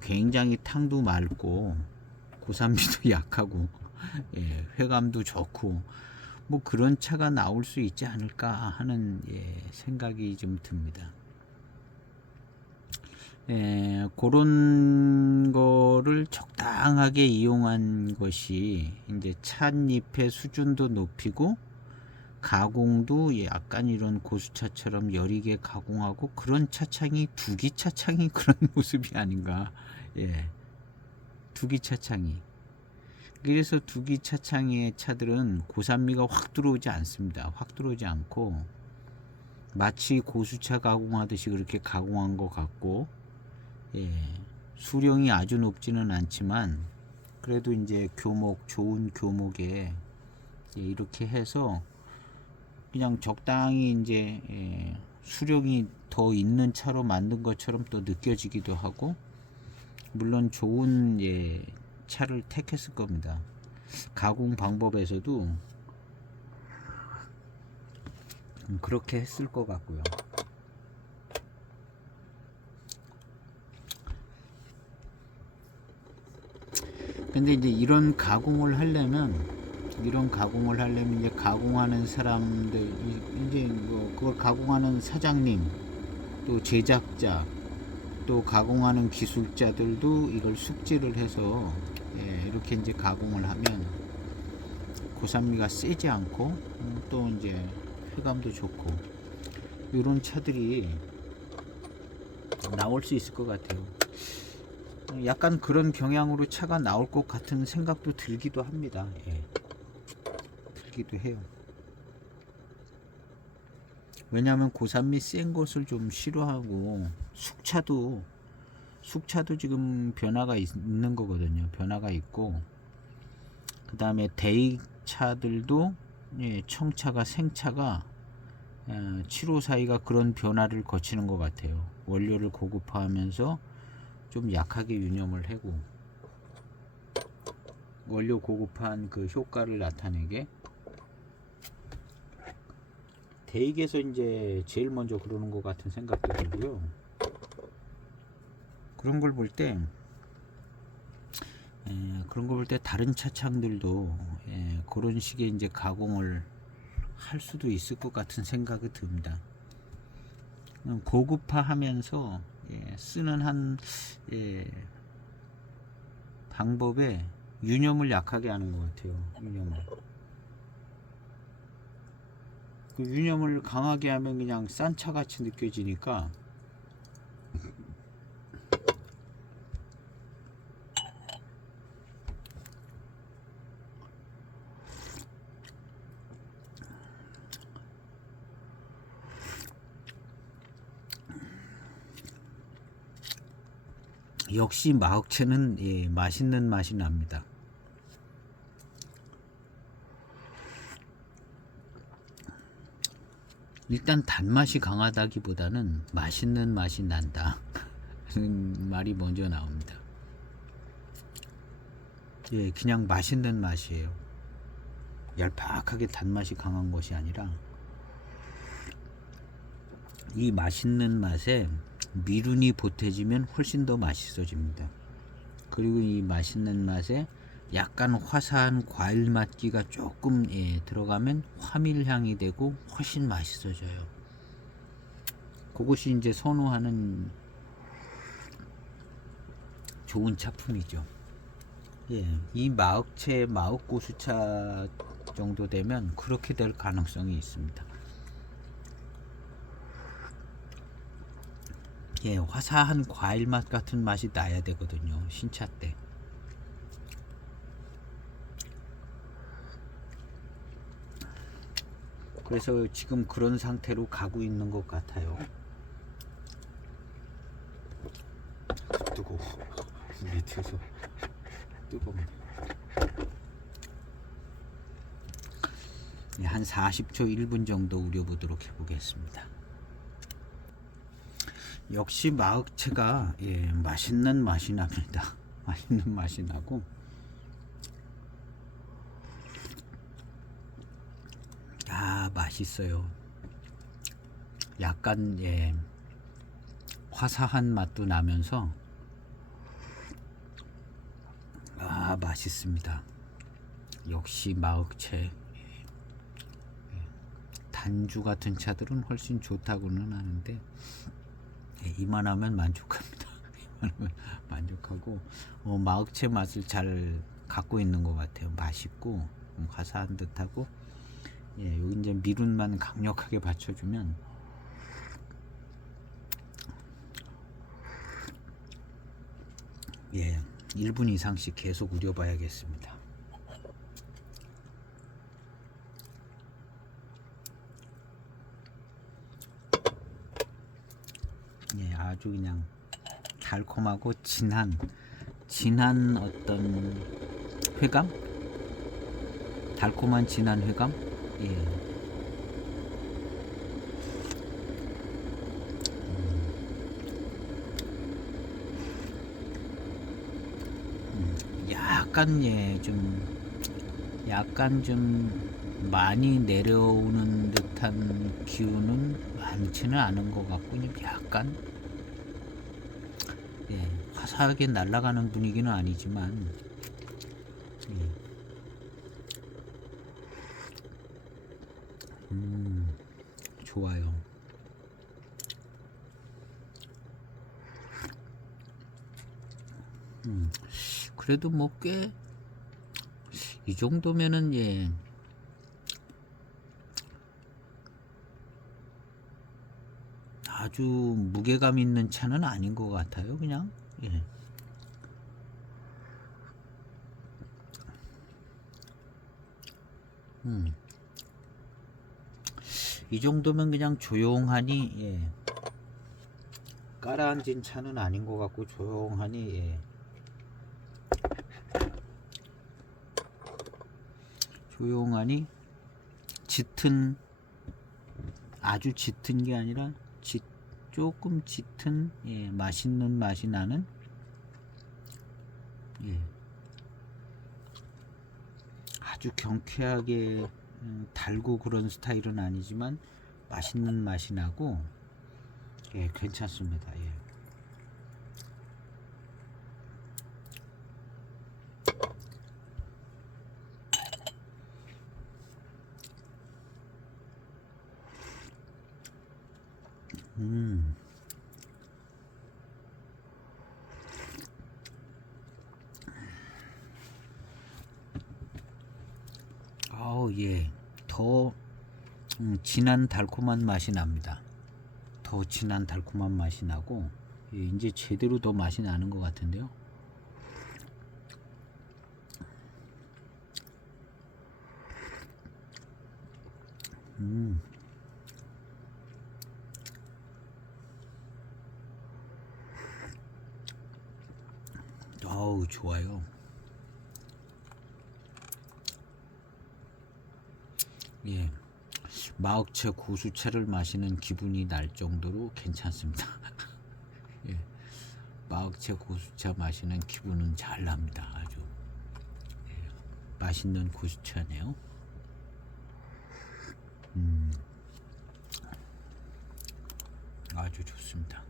굉장히 탕도 맑고 고산미도 약하고 회감도 좋고 뭐 그런 차가 나올 수 있지 않을까 하는 생각이 좀 듭니다. 그런 거를 적당하게 이용한 것이 이제 찻잎의 수준도 높이고 가공도 약간 이런 고수차처럼 여리게 가공하고 그런 차창이 두기차창이 그런 모습이 아닌가. 두기차창이. 그래서 두기차창의 차들은 고산미가 확 들어오지 않습니다. 확 들어오지 않고 마치 고수차 가공하듯이 그렇게 가공한 것 같고 수령이 아주 높지는 않지만 그래도 이제 좋은 교목에 이렇게 해서 그냥 적당히 이제 수령이 더 있는 차로 만든 것처럼 또 느껴지기도 하고 물론 좋은 차를 택했을 겁니다. 가공 방법에서도 그렇게 했을 것 같고요. 근데 이제 이런 가공을 하려면 이제 가공하는 사람들 이제 뭐 그걸 가공하는 사장님 또 제작자 또 가공하는 기술자들도 이걸 숙지를 해서 이렇게 이제 가공을 하면 고산미가 세지 않고 또 이제 회감도 좋고 이런 차들이 나올 수 있을 것 같아요. 약간 그런 경향으로 차가 나올 것 같은 생각도 들기도 합니다. 들기도 해요. 왜냐하면 고산미 센 것을 좀 싫어하고 숙차도 지금 변화가 있는 거거든요. 변화가 있고 그 다음에 대익차들도 청차가 생차가 754가 그런 변화를 거치는 것 같아요. 원료를 고급화하면서 좀 약하게 유념을 하고 원료 고급화한 그 효과를 나타내게 대익에서 이제 제일 먼저 그러는 것 같은 생각도 들고요. 그런 걸 볼 때 다른 차창들도 그런 식의 이제 가공을 할 수도 있을 것 같은 생각이 듭니다. 고급화하면서 쓰는 한 방법에 유념을 약하게 하는 것 같아요. 그 유념을 강하게 하면 그냥 싼 차 같이 느껴지니까 역시 마흑채는 맛있는 맛이 납니다. 일단 단맛이 강하다기보다는 맛있는 맛이 난다 는 말이 먼저 나옵니다. 그냥 맛있는 맛이에요. 얄팍하게 단맛이 강한 것이 아니라 이 맛있는 맛에 미륜이 보태지면 훨씬 더 맛있어집니다. 그리고 이 맛있는 맛에 약간 화사한 과일 맛기가 조금 들어가면 화밀향이 되고 훨씬 맛있어져요. 그것이 이제 선호하는 좋은 차품이죠. 이 마흑채, 마흑고수차 정도 되면 그렇게 될 가능성이 있습니다. 화사한 과일 맛 같은 맛이 나야 되거든요. 신차 때. 그래서 지금 그런 상태로 가고 있는 것 같아요. 뜨거워. 밑에서 뜨거워. 한 40초 1분 정도 우려보도록 해보겠습니다. 역시 마흑채가 맛있는 맛이 납니다. 맛있는 맛이 나고 맛있어요. 약간 화사한 맛도 나면서 맛있습니다. 역시 마흑채. 단주 같은 차들은 훨씬 좋다고는 하는데 이만하면 만족합니다. 이만하면 만족하고 마흑채 맛을 잘 갖고 있는 것 같아요. 맛있고 화사한 듯하고 여기 이제 미륜만 강력하게 받쳐주면 예, 1분 이상씩 계속 우려봐야겠습니다. 예, 아주 그냥 달콤하고 진한 어떤 회감? 달콤한 진한 회감? 예. 약간 약간 좀 많이 내려오는 듯한 기운은 많지는 않은 것 같고 약간 화사하게 날아가는 분위기는 아니지만 좋아요. 그래도 뭐 꽤 이 정도면은 아주 무게감 있는 차는 아닌 것 같아요. 그냥 이 정도면 그냥 조용하니 깔아앉은 차는 아닌 것 같고 조용하니 조용하니 짙은 아주 짙은 게 아니라 조금 짙은 맛있는 맛이 나는 아주 경쾌하게 달고 그런 스타일은 아니지만 맛있는 맛이 나고 괜찮습니다. 예. 더 진한 달콤한 맛이 납니다. 더 진한 달콤한 맛이 나고, 예, 이제 제대로 더 맛이 나는 것 같은데요. 어우, 좋아요. 예. 마흑차 고수차를 마시는 기분이 날 정도로 괜찮습니다. 예. 마흑차 고수차 마시는 기분은 잘 납니다. 아주 맛있는 고수차네요. 아주 좋습니다.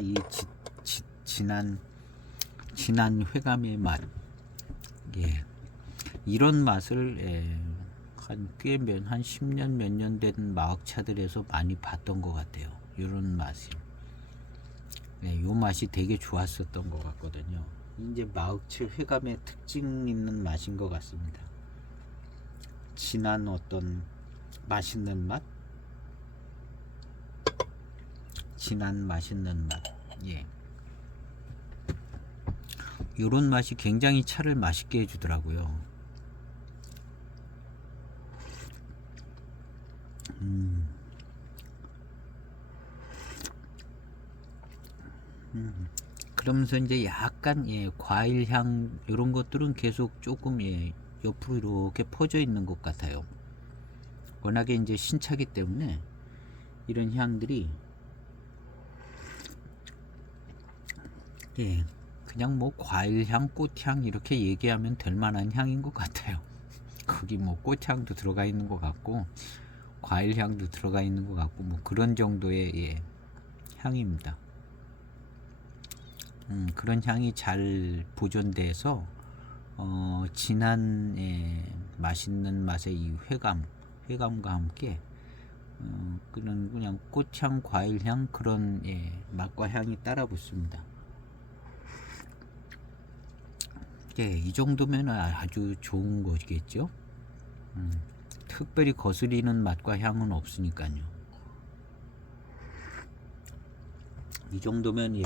이 진한 회감의 맛. 예. 이런 맛을 한 10년 몇 년 된 마흑차들에서 많이 봤던 것 같아요. 이런 맛이. 네, 요 맛이 되게 좋았었던 것 같거든요. 이제 마흑차 회감의 특징 있는 맛인 것 같습니다. 진한 어떤 맛있는 맛, 진한 맛있는 맛. 예. 요런 맛이 굉장히 차를 맛있게 해주더라고요. 그러면서 이제 약간 과일 향 이런 것들은 계속 조금 옆으로 이렇게 퍼져 있는 것 같아요. 워낙에 이제 신차기 때문에 이런 향들이 그냥 뭐 과일향, 꽃향 이렇게 얘기하면 될 만한 향인 것 같아요. 거기 뭐 꽃향도 들어가 있는 것 같고 과일향도 들어가 있는 것 같고 뭐 그런 정도의 향입니다. 그런 향이 잘 보존돼서 진한 맛있는 맛의 이 회감과 함께 그냥 꽃향, 과일향 그런 맛과 향이 따라 붙습니다. 이 정도면 아주 좋은 거겠죠. 특별히 거스리는 맛과 향은 없으니까요. 이 정도면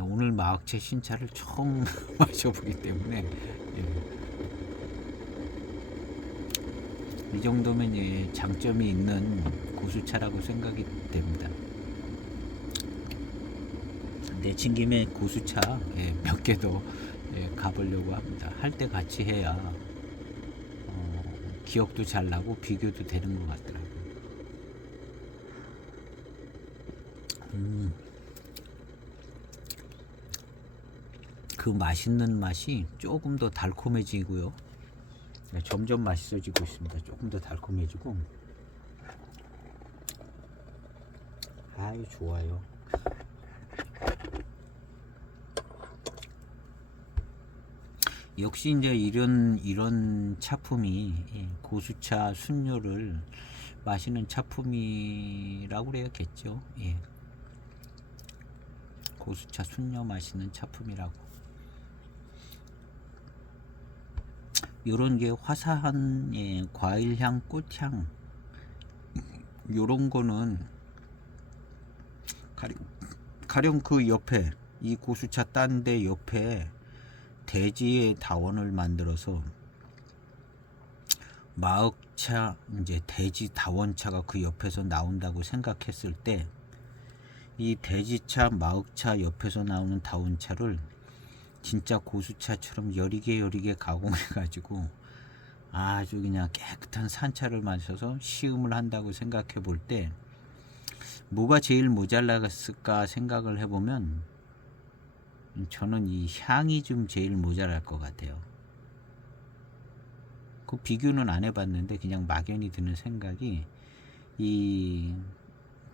오늘 마흑차 신차를 처음 마셔보기 때문에 이 정도면 장점이 있는 고수차라고 생각이 됩니다. 내친 김에 고수차 몇 개 더 가보려고 합니다. 할 때 같이 해야 기억도 잘 나고 비교도 되는 것 같더라고요. 그 맛있는 맛이 조금 더 달콤해지고요. 점점 맛있어지고 있습니다. 조금 더 달콤해지고. 아유, 좋아요. 역시 이제 이런 차품이 고수차 순료를 마시는 차품이라고 그래야겠죠. 고수차 순료 마시는 차품이라고. 요런 게 화사한 과일향, 꽃향 요런 거는 가령 그 옆에 이 고수차 딴 데 옆에 대지의 다원을 만들어서 마흑차 이제 대지 다원차가 그 옆에서 나온다고 생각했을 때 이 대지차 마흑차 옆에서 나오는 다원차를 진짜 고수차처럼 여리게 가공해 가지고 아주 그냥 깨끗한 산차를 마셔서 시음을 한다고 생각해 볼 때 뭐가 제일 모자랐을까 생각을 해보면 저는 이 향이 좀 제일 모자랄 것 같아요. 그 비교는 안 해봤는데 그냥 막연히 드는 생각이 이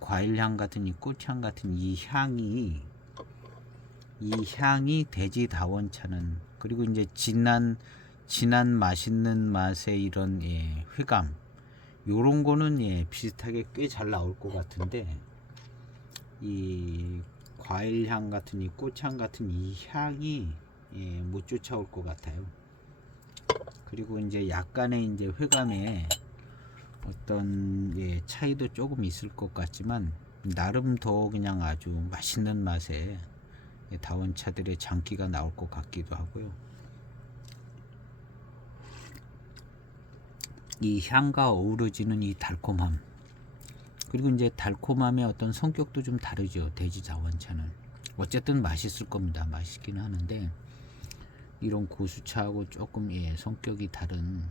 과일향 같은 이 꽃향 같은 이 향이 대지 다원차는 그리고 이제 진한 진한 맛있는 맛의 이런 회감 요런 거는 비슷하게 꽤 잘 나올 것 같은데, 이 과일향 같은 이 꽃향 같은 이 향이 못 쫓아올 것 같아요. 그리고 이제 약간의 이제 회감에 어떤 차이도 조금 있을 것 같지만, 나름 더 그냥 아주 맛있는 맛의 다원차들의 장기가 나올 것 같기도 하고요. 이 향과 어우러지는 이 달콤함, 그리고 이제 달콤함의 어떤 성격도 좀 다르죠. 대지 다원차는 어쨌든 맛있을 겁니다. 맛있긴 하는데 이런 고수차하고 조금 성격이 다른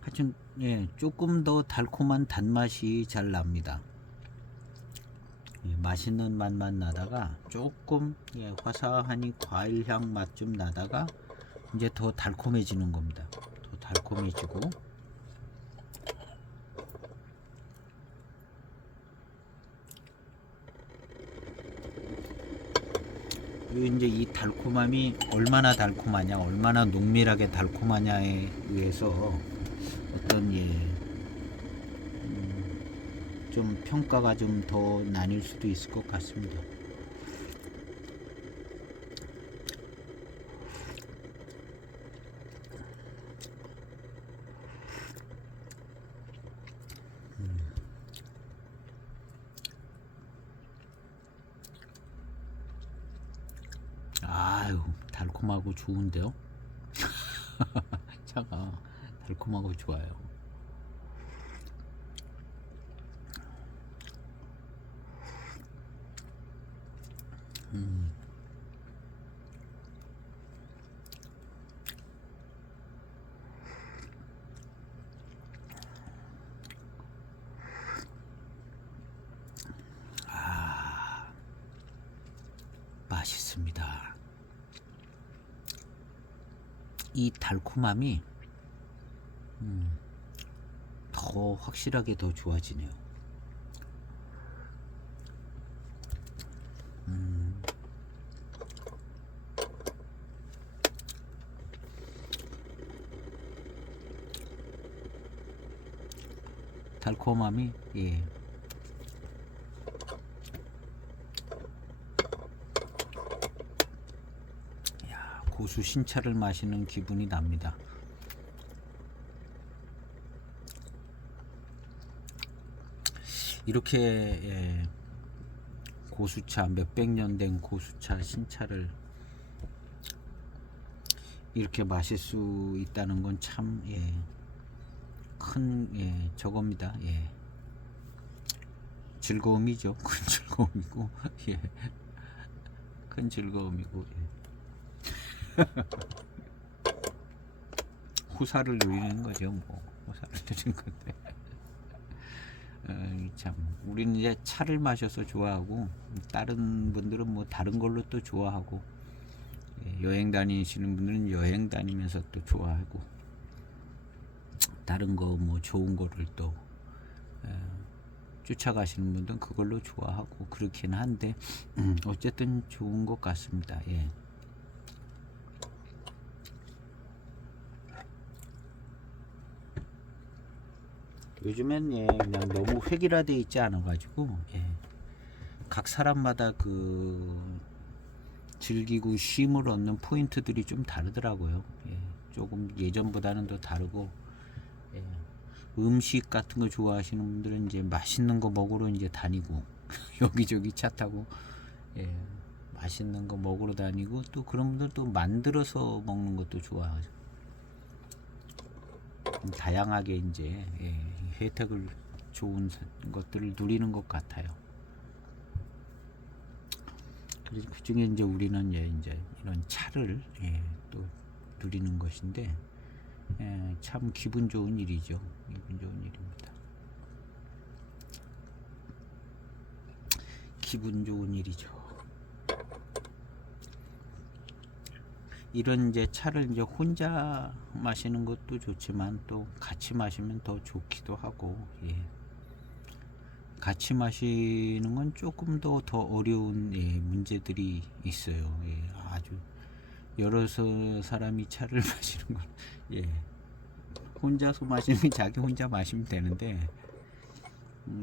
하여튼 조금 더 달콤한 단맛이 잘 납니다. 맛있는 맛만 나다가 조금 화사하니 과일향 맛 좀 나다가 이제 더 달콤해지는 겁니다. 더 달콤해지고, 그리고 이제 이 달콤함이 얼마나 달콤하냐, 얼마나 농밀하게 달콤하냐에 의해서 어떤 좀 평가가 좀 더 나뉠 수도 있을 것 같습니다. 아유, 달콤하고 좋은데요? 차가 달콤하고 좋아요. 맛있습니다. 이 달콤함이 더 확실하게 더 좋아지네요. 달콤함이 고수 신차를 마시는 기분이 납니다. 이렇게 고수차, 몇백 년 된 고수차 신차를 이렇게 마실 수 있다는 건 참 큰 저겁니다. 즐거움이죠. 큰 즐거움이고 큰 즐거움이고 호사를 누리는 거죠. 뭐 호사를 누리는 건데 참 우리는 이제 차를 마셔서 좋아하고, 다른 분들은 뭐 다른 걸로 또 좋아하고, 여행 다니시는 분들은 여행 다니면서 또 좋아하고, 다른 거 뭐 좋은 거를 또 쫓아가시는 분들은 그걸로 좋아하고 그렇긴 한데 어쨌든 좋은 것 같습니다. 요즘엔 그냥 너무 획일화되어 있지 않아 가지고 각 사람마다 그 즐기고 쉼을 얻는 포인트들이 좀 다르더라고요. 조금 예전보다는 더 다르고, 음식 같은 거 좋아하시는 분들은 이제 맛있는 거 먹으러 이제 다니고 여기저기 차 타고 맛있는 거 먹으러 다니고, 또 그런 분들 또 만들어서 먹는 것도 좋아하죠. 다양하게 이제 혜택을 좋은 것들을 누리는 것 같아요. 그래서 그 중에 이제 우리는 이제 이런 차를 또 누리는 것인데 참 기분 좋은 일이죠. 기분 좋은 일입니다. 기분 좋은 일이죠. 이런 이제 차를 이제 혼자 마시는 것도 좋지만 또 같이 마시면 더 좋기도 하고, 예. 같이 마시는 건 조금 더 어려운, 예, 문제들이 있어요. 예. 아주 여러 사람이 차를 마시는 건, 예. 혼자서 마시면 자기 혼자 마시면 되는데,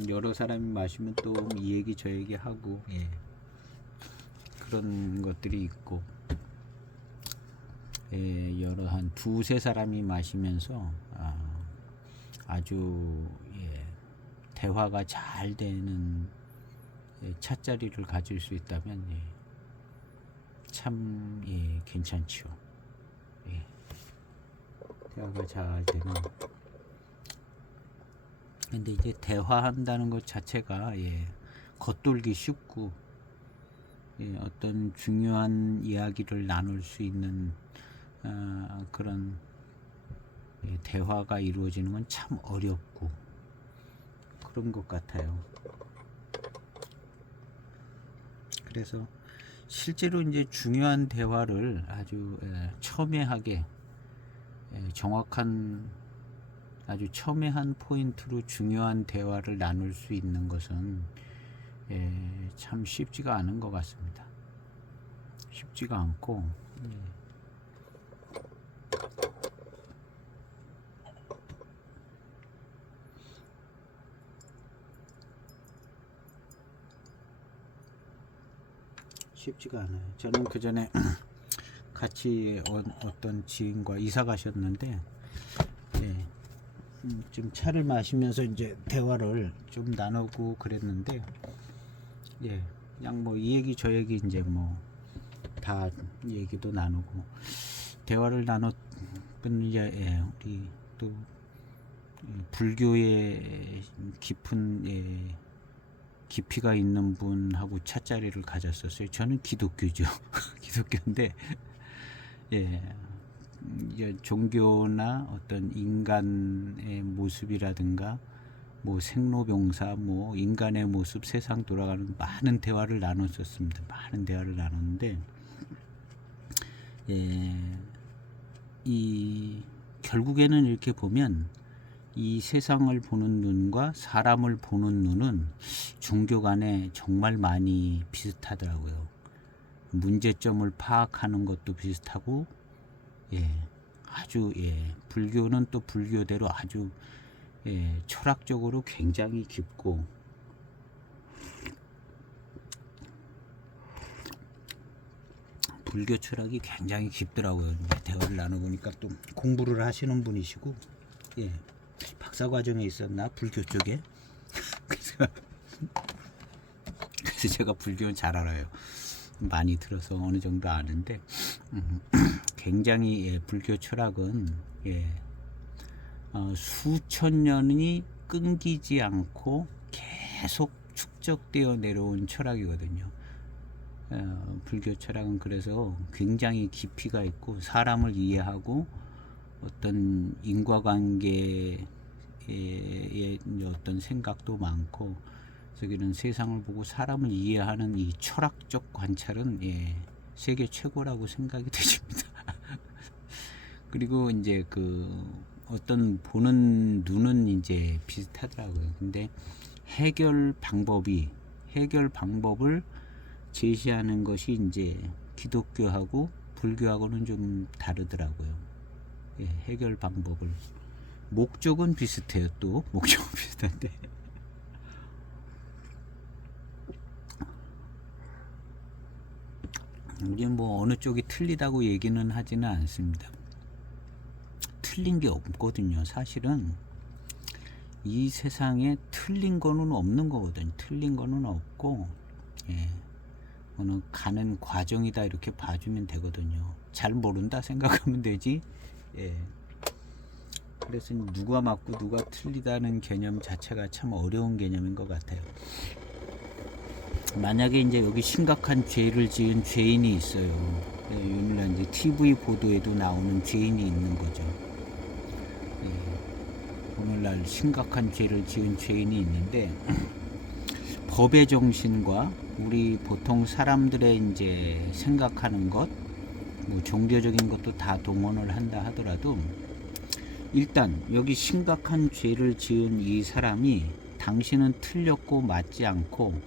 여러 사람이 마시면 또 이 얘기 저 얘기 하고, 예. 그런 것들이 있고, 예, 여러 한 두세 사람이 마시면서 아주, 예, 대화가 잘 되는, 예, 차자리를 가질 수 있다면, 예, 참, 예, 괜찮죠. 예. 대화가 잘 되는. 근데 이제 대화한다는 것 자체가, 예, 겉돌기 쉽고, 예, 어떤 중요한 이야기를 나눌 수 있는 그런, 예, 대화가 이루어지는 건 참 어렵고 그런 것 같아요. 그래서 실제로 이제 중요한 대화를 아주, 예, 첨예하게, 예, 정확한, 아주 첨예한 포인트로 중요한 대화를 나눌 수 있는 것은, 예, 참 쉽지가 않은 것 같습니다. 쉽지가 않고, 예. 쉽지가 않아요. 저는 그 전에 같이 어떤 지인과 이사 가셨는데, 예, 좀 차를 마시면서 이제 대화를 좀 나누고 그랬는데, 예, 그냥 뭐 이 얘기 저 얘기 이제 뭐 다 얘기도 나누고 대화를 나눴던, 예, 우리 또 불교의 깊은, 예, 깊이가 있는 분하고 차자리를 가졌었어요. 저는 기독교죠. 기독교인데, 예, 이제 종교나 어떤 인간의 모습이라든가 뭐 생로병사, 뭐 인간의 모습, 세상 돌아가는 많은 대화를 나눴었습니다. 많은 대화를 나눴는데, 예, 이 결국에는 이렇게 보면 이 세상을 보는 눈과 사람을 보는 눈은 종교 간에 정말 많이 비슷하더라고요. 문제점을 파악하는 것도 비슷하고, 예, 아주, 예, 불교는 또 불교대로 아주, 예, 철학적으로 굉장히 깊고, 불교 철학이 굉장히 깊더라고요. 대화를 나눠보니까 또 공부를 하시는 분이시고, 예, 박사 과정에 있었나 불교 쪽에. 그래서 제가 불교는 잘 알아요. 많이 들어서 어느 정도 아는데, 굉장히, 예, 불교 철학은, 예, 수천 년이 끊기지 않고 계속 축적되어 내려온 철학이거든요. 불교 철학은 그래서 굉장히 깊이가 있고, 사람을 이해하고 어떤 인과관계에 어떤 생각도 많고, 그래서 세상을 보고 사람을 이해하는 이 철학적 관찰은, 예, 세계 최고라고 생각이 되십니다. 그리고 이제 그 어떤 보는 눈은 이제 비슷하더라고요. 근데 해결 방법을 제시하는 것이 이제 기독교하고 불교하고는 좀 다르더라고요. 예, 해결 방법을. 목적은 비슷해요. 또 목적은 비슷한데, 이제 뭐 어느 쪽이 틀리다고 얘기는 하지는 않습니다. 틀린 게 없거든요. 사실은 이 세상에 틀린 거는 없는 거거든요. 틀린 거는 없고, 예, 어느 가는 과정이다 이렇게 봐주면 되거든요. 잘 모른다 생각하면 되지. 예. 그래서 누가 맞고 누가 틀리다는 개념 자체가 참 어려운 개념인 것 같아요. 만약에 이제 여기 심각한 죄를 지은 죄인이 있어요. 예, 오늘 이제 TV 보도에도 나오는 죄인이 있는 거죠. 예, 오늘날 심각한 죄를 지은 죄인이 있는데 법의 정신과 우리 보통 사람들의 이제 생각하는 것, 뭐 종교적인 것도 다 동원을 한다 하더라도 일단 여기 심각한 죄를 지은 이 사람이 당신은 틀렸고 맞지 않고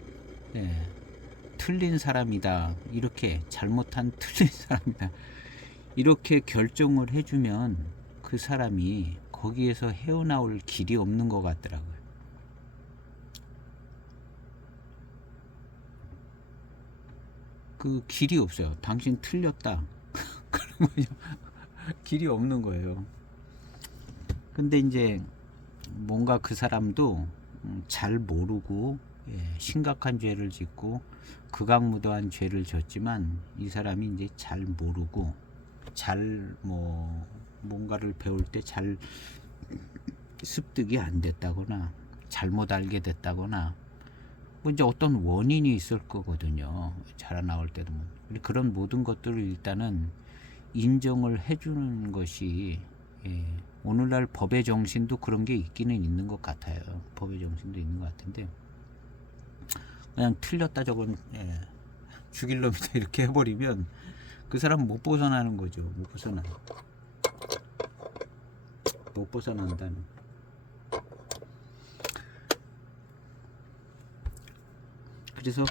틀린 사람이다, 이렇게 잘못한 틀린 사람이다, 이렇게 결정을 해주면 그 사람이 거기에서 헤어나올 길이 없는 것 같더라고요. 그 길이 없어요. 당신 틀렸다 그러면 길이 없는 거예요. 근데 이제 뭔가 그 사람도 잘 모르고 심각한 죄를 짓고 극악무도한 죄를 졌지만 이 사람이 이제 잘 모르고 잘 뭔가를 배울 때 잘 습득이 안 됐다거나 잘못 알게 됐다거나 뭐 이제 어떤 원인이 있을 거거든요. 자라나올 때도 그런 모든 것들을 일단은 인정을 해주는 것이 오늘날 법의 정신도 그런 게 있기는 있는 것 같아요. 법의 정신도 있는 것 같은데 그냥 틀렸다 저건 죽일 놈이다 이렇게 해버리면 그 사람 못 벗어나는 거죠. 못 벗어난다는. 그래서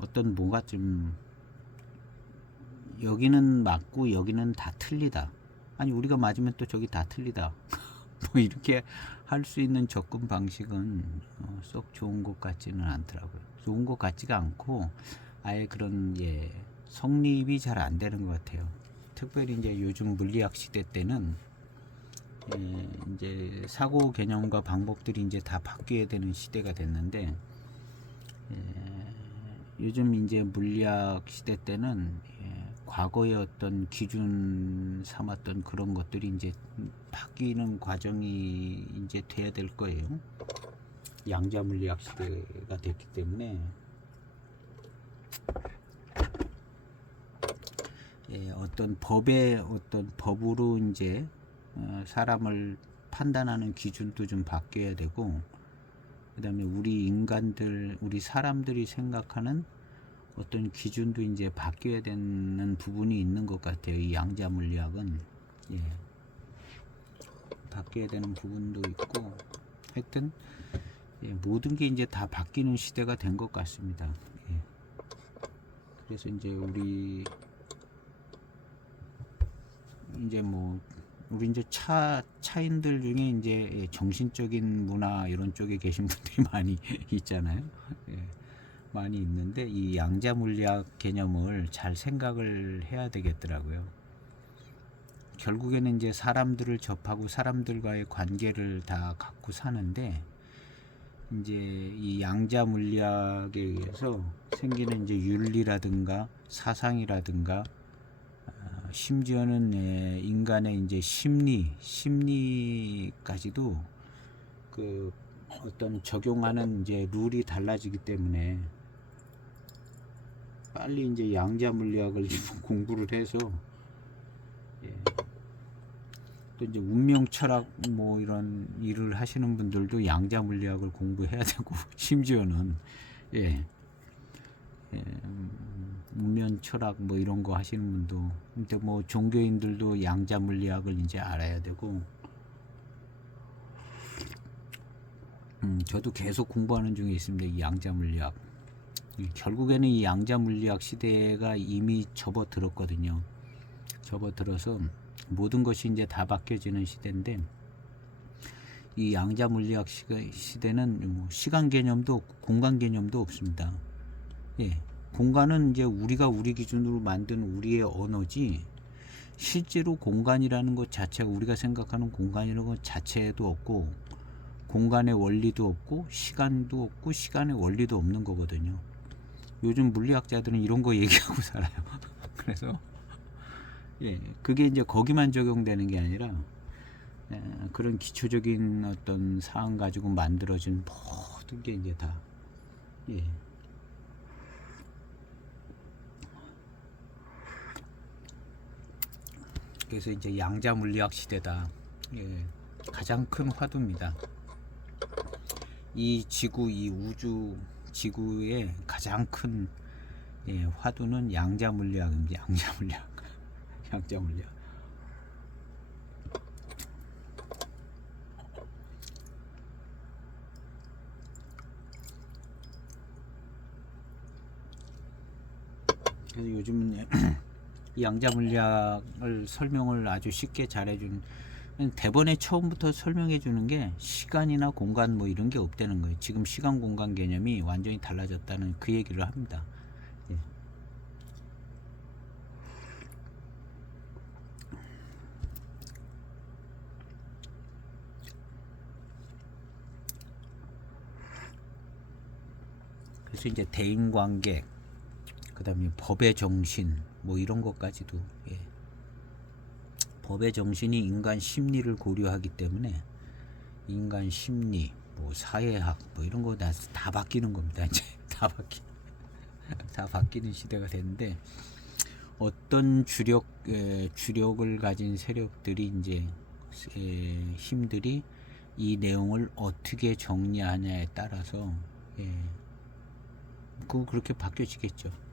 어떤 뭐가 좀 여기는 맞고 여기는 다 틀리다, 아니 우리가 맞으면 또 저기 다 틀리다 뭐 이렇게 할 수 있는 접근 방식은 썩 좋은 것 같지는 않더라고요. 좋은 것 같지가 않고 아예 그런 성립이 잘 안 되는 것 같아요. 특별히 이제 요즘 물리학 시대 때는 이제 사고 개념과 방법들이 이제 다 바뀌어야 되는 시대가 됐는데 요즘 이제 물리학 시대 때는 과거의 어떤 기준 삼았던 그런 것들이 이제 바뀌는 과정이 이제 돼야 될 거예요. 양자 물리학 시대가 됐기 때문에 어떤 법으로 이제 사람을 판단하는 기준도 좀 바뀌어야 되고, 그 다음에 우리 사람들이 생각하는 어떤 기준도 이제 바뀌어야 되는 부분이 있는 것 같아요. 이 양자 물리학은 바뀌어야 되는 부분도 있고, 하여튼 모든 게 이제 다 바뀌는 시대가 된 것 같습니다. 그래서 이제 우리 이제 차인들 중에 이제 정신적인 문화 이런 쪽에 계신 분들이 많이 있잖아요. 많이 있는데 이 양자 물리학 개념을 잘 생각을 해야 되겠더라고요. 결국에는 이제 사람들을 접하고 사람들과의 관계를 다 갖고 사는데 이제 이 양자 물리학에 의해서 생기는 이제 윤리라든가 사상이라든가 심지어는 인간의 이제 심리까지도 그 어떤 적용하는 이제 룰이 달라지기 때문에 빨리 이제 양자 물리학을 공부를 해서 또 이제 운명 철학 뭐 이런 일을 하시는 분들도 양자 물리학을 공부해야 되고 심지어는 운명 철학 뭐 이런 거 하시는 분도, 근데 뭐 종교인들도 양자 물리학을 이제 알아야 되고, 저도 계속 공부하는 중에 있습니다. 이 양자 물리학. 결국에는 이 양자 물리학 시대가 이미 접어들었거든요. 접어들어서 모든 것이 이제 다 바뀌어지는 시대인데, 이 양자 물리학 시대는 시간 개념도 없고 공간 개념도 없습니다. 공간은 이제 우리가 우리 기준으로 만든 우리의 언어지, 실제로 공간이라는 것 자체가 우리가 생각하는 공간이라는 것 자체도 없고, 공간의 원리도 없고 시간도 없고 시간의 원리도 없는 거거든요. 요즘 물리학자들은 이런 거 얘기하고 살아요. 그래서 그게 이제 거기만 적용되는 게 아니라 그런 기초적인 어떤 사항 가지고 만들어진 모든 게 이제 다 그래서 이제 양자 물리학 시대다. 가장 큰 화두입니다. 이 지구, 이 우주 지구의 가장 큰 화두는 양자 물리학입니다. 양자 물리학. 양자 물리학. 그래서 요즘은 이 양자 물리학을 설명을 아주 쉽게 잘해주는, 대본에 처음부터 설명해 주는 게 시간이나 공간 뭐 이런 게 없다는 거예요. 지금 시간 공간 개념이 완전히 달라졌다는 그 얘기를 합니다. 예. 그래서 이제 대인관계, 그 다음에 법의 정신 뭐 이런 것까지도, 법의 정신이 인간 심리를 고려하기 때문에 인간 심리, 뭐 사회학 뭐 이런 거 다 바뀌는 겁니다. 이제 다 바뀌는 시대가 됐는데, 어떤 주력을 가진 세력들이 이제 힘들이 이 내용을 어떻게 정리하냐에 따라서 그렇게 바뀌어지겠죠.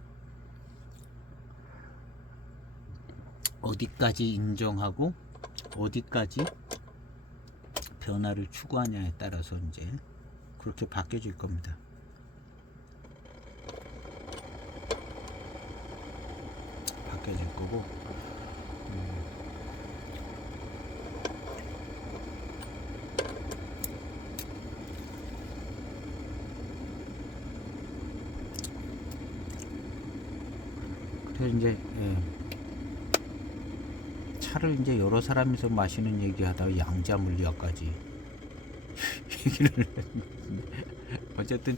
어디까지 인정하고 어디까지 변화를 추구하냐에 따라서 이제 그렇게 바뀌어질 겁니다. 바뀌어질 거고, 그래서 이제 차를 이제 여러 사람이서 마시는 얘기하다가 양자 물리학까지 얘기를 어쨌든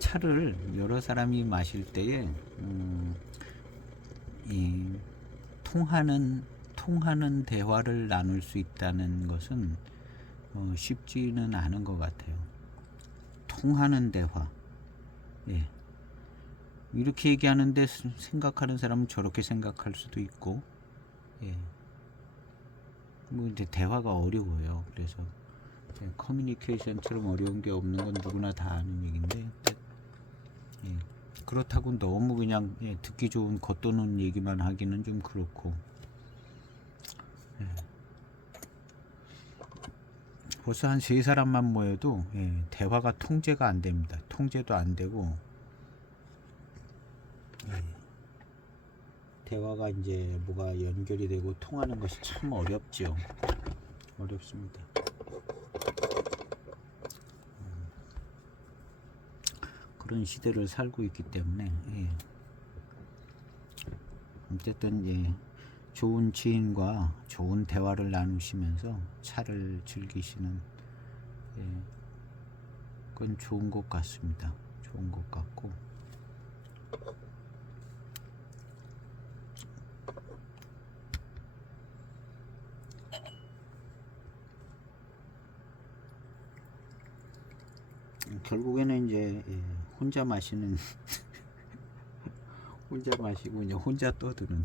차를 여러 사람이 마실 때에 이 통하는 대화를 나눌 수 있다는 것은 쉽지는 않은 것 같아요. 통하는 대화. 이렇게 얘기하는데 생각하는 사람은 저렇게 생각할 수도 있고, 뭐 이제 대화가 어려워요. 그래서 커뮤니케이션처럼 어려운 게 없는 건 누구나 다 아는 얘기인데, 그렇다고 너무 그냥 듣기 좋은 겉도는 얘기만 하기는 좀 그렇고, 벌써 한 3사람만 모여도 대화가 통제가 안 됩니다. 통제도 안 되고, 대화가 이제 뭐가 연결이 되고 통하는 것이 참 어렵죠. 어렵습니다. 그런 시대를 살고 있기 때문에 어쨌든 좋은 지인과 좋은 대화를 나누시면서 차를 즐기시는 그건 좋은 것 같습니다. 좋은 것 같고, 결국에는 이제 혼자 마시는 혼자 마시고 이제 혼자 떠드는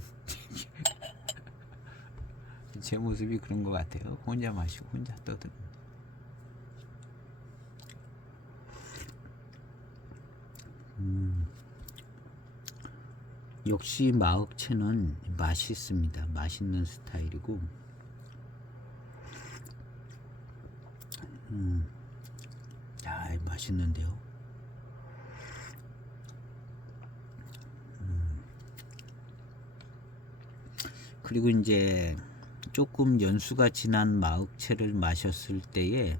제 모습이 그런 것 같아요. 혼자 마시고 혼자 떠드는. 역시 마흑채는 맛있습니다. 맛있는 스타일이고, 맛있는데요. 그리고 이제 조금 연수가 지난 마흑채를 마셨을 때에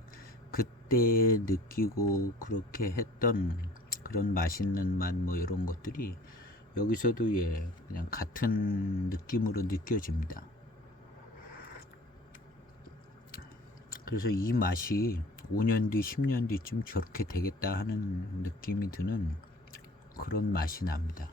그때 느끼고 그렇게 했던 그런 맛있는 맛 뭐 이런 것들이 여기서도 그냥 같은 느낌으로 느껴집니다. 그래서 이 맛이 5년 뒤, 10년 뒤쯤 저렇게 되겠다 하는 느낌이 드는 그런 맛이 납니다.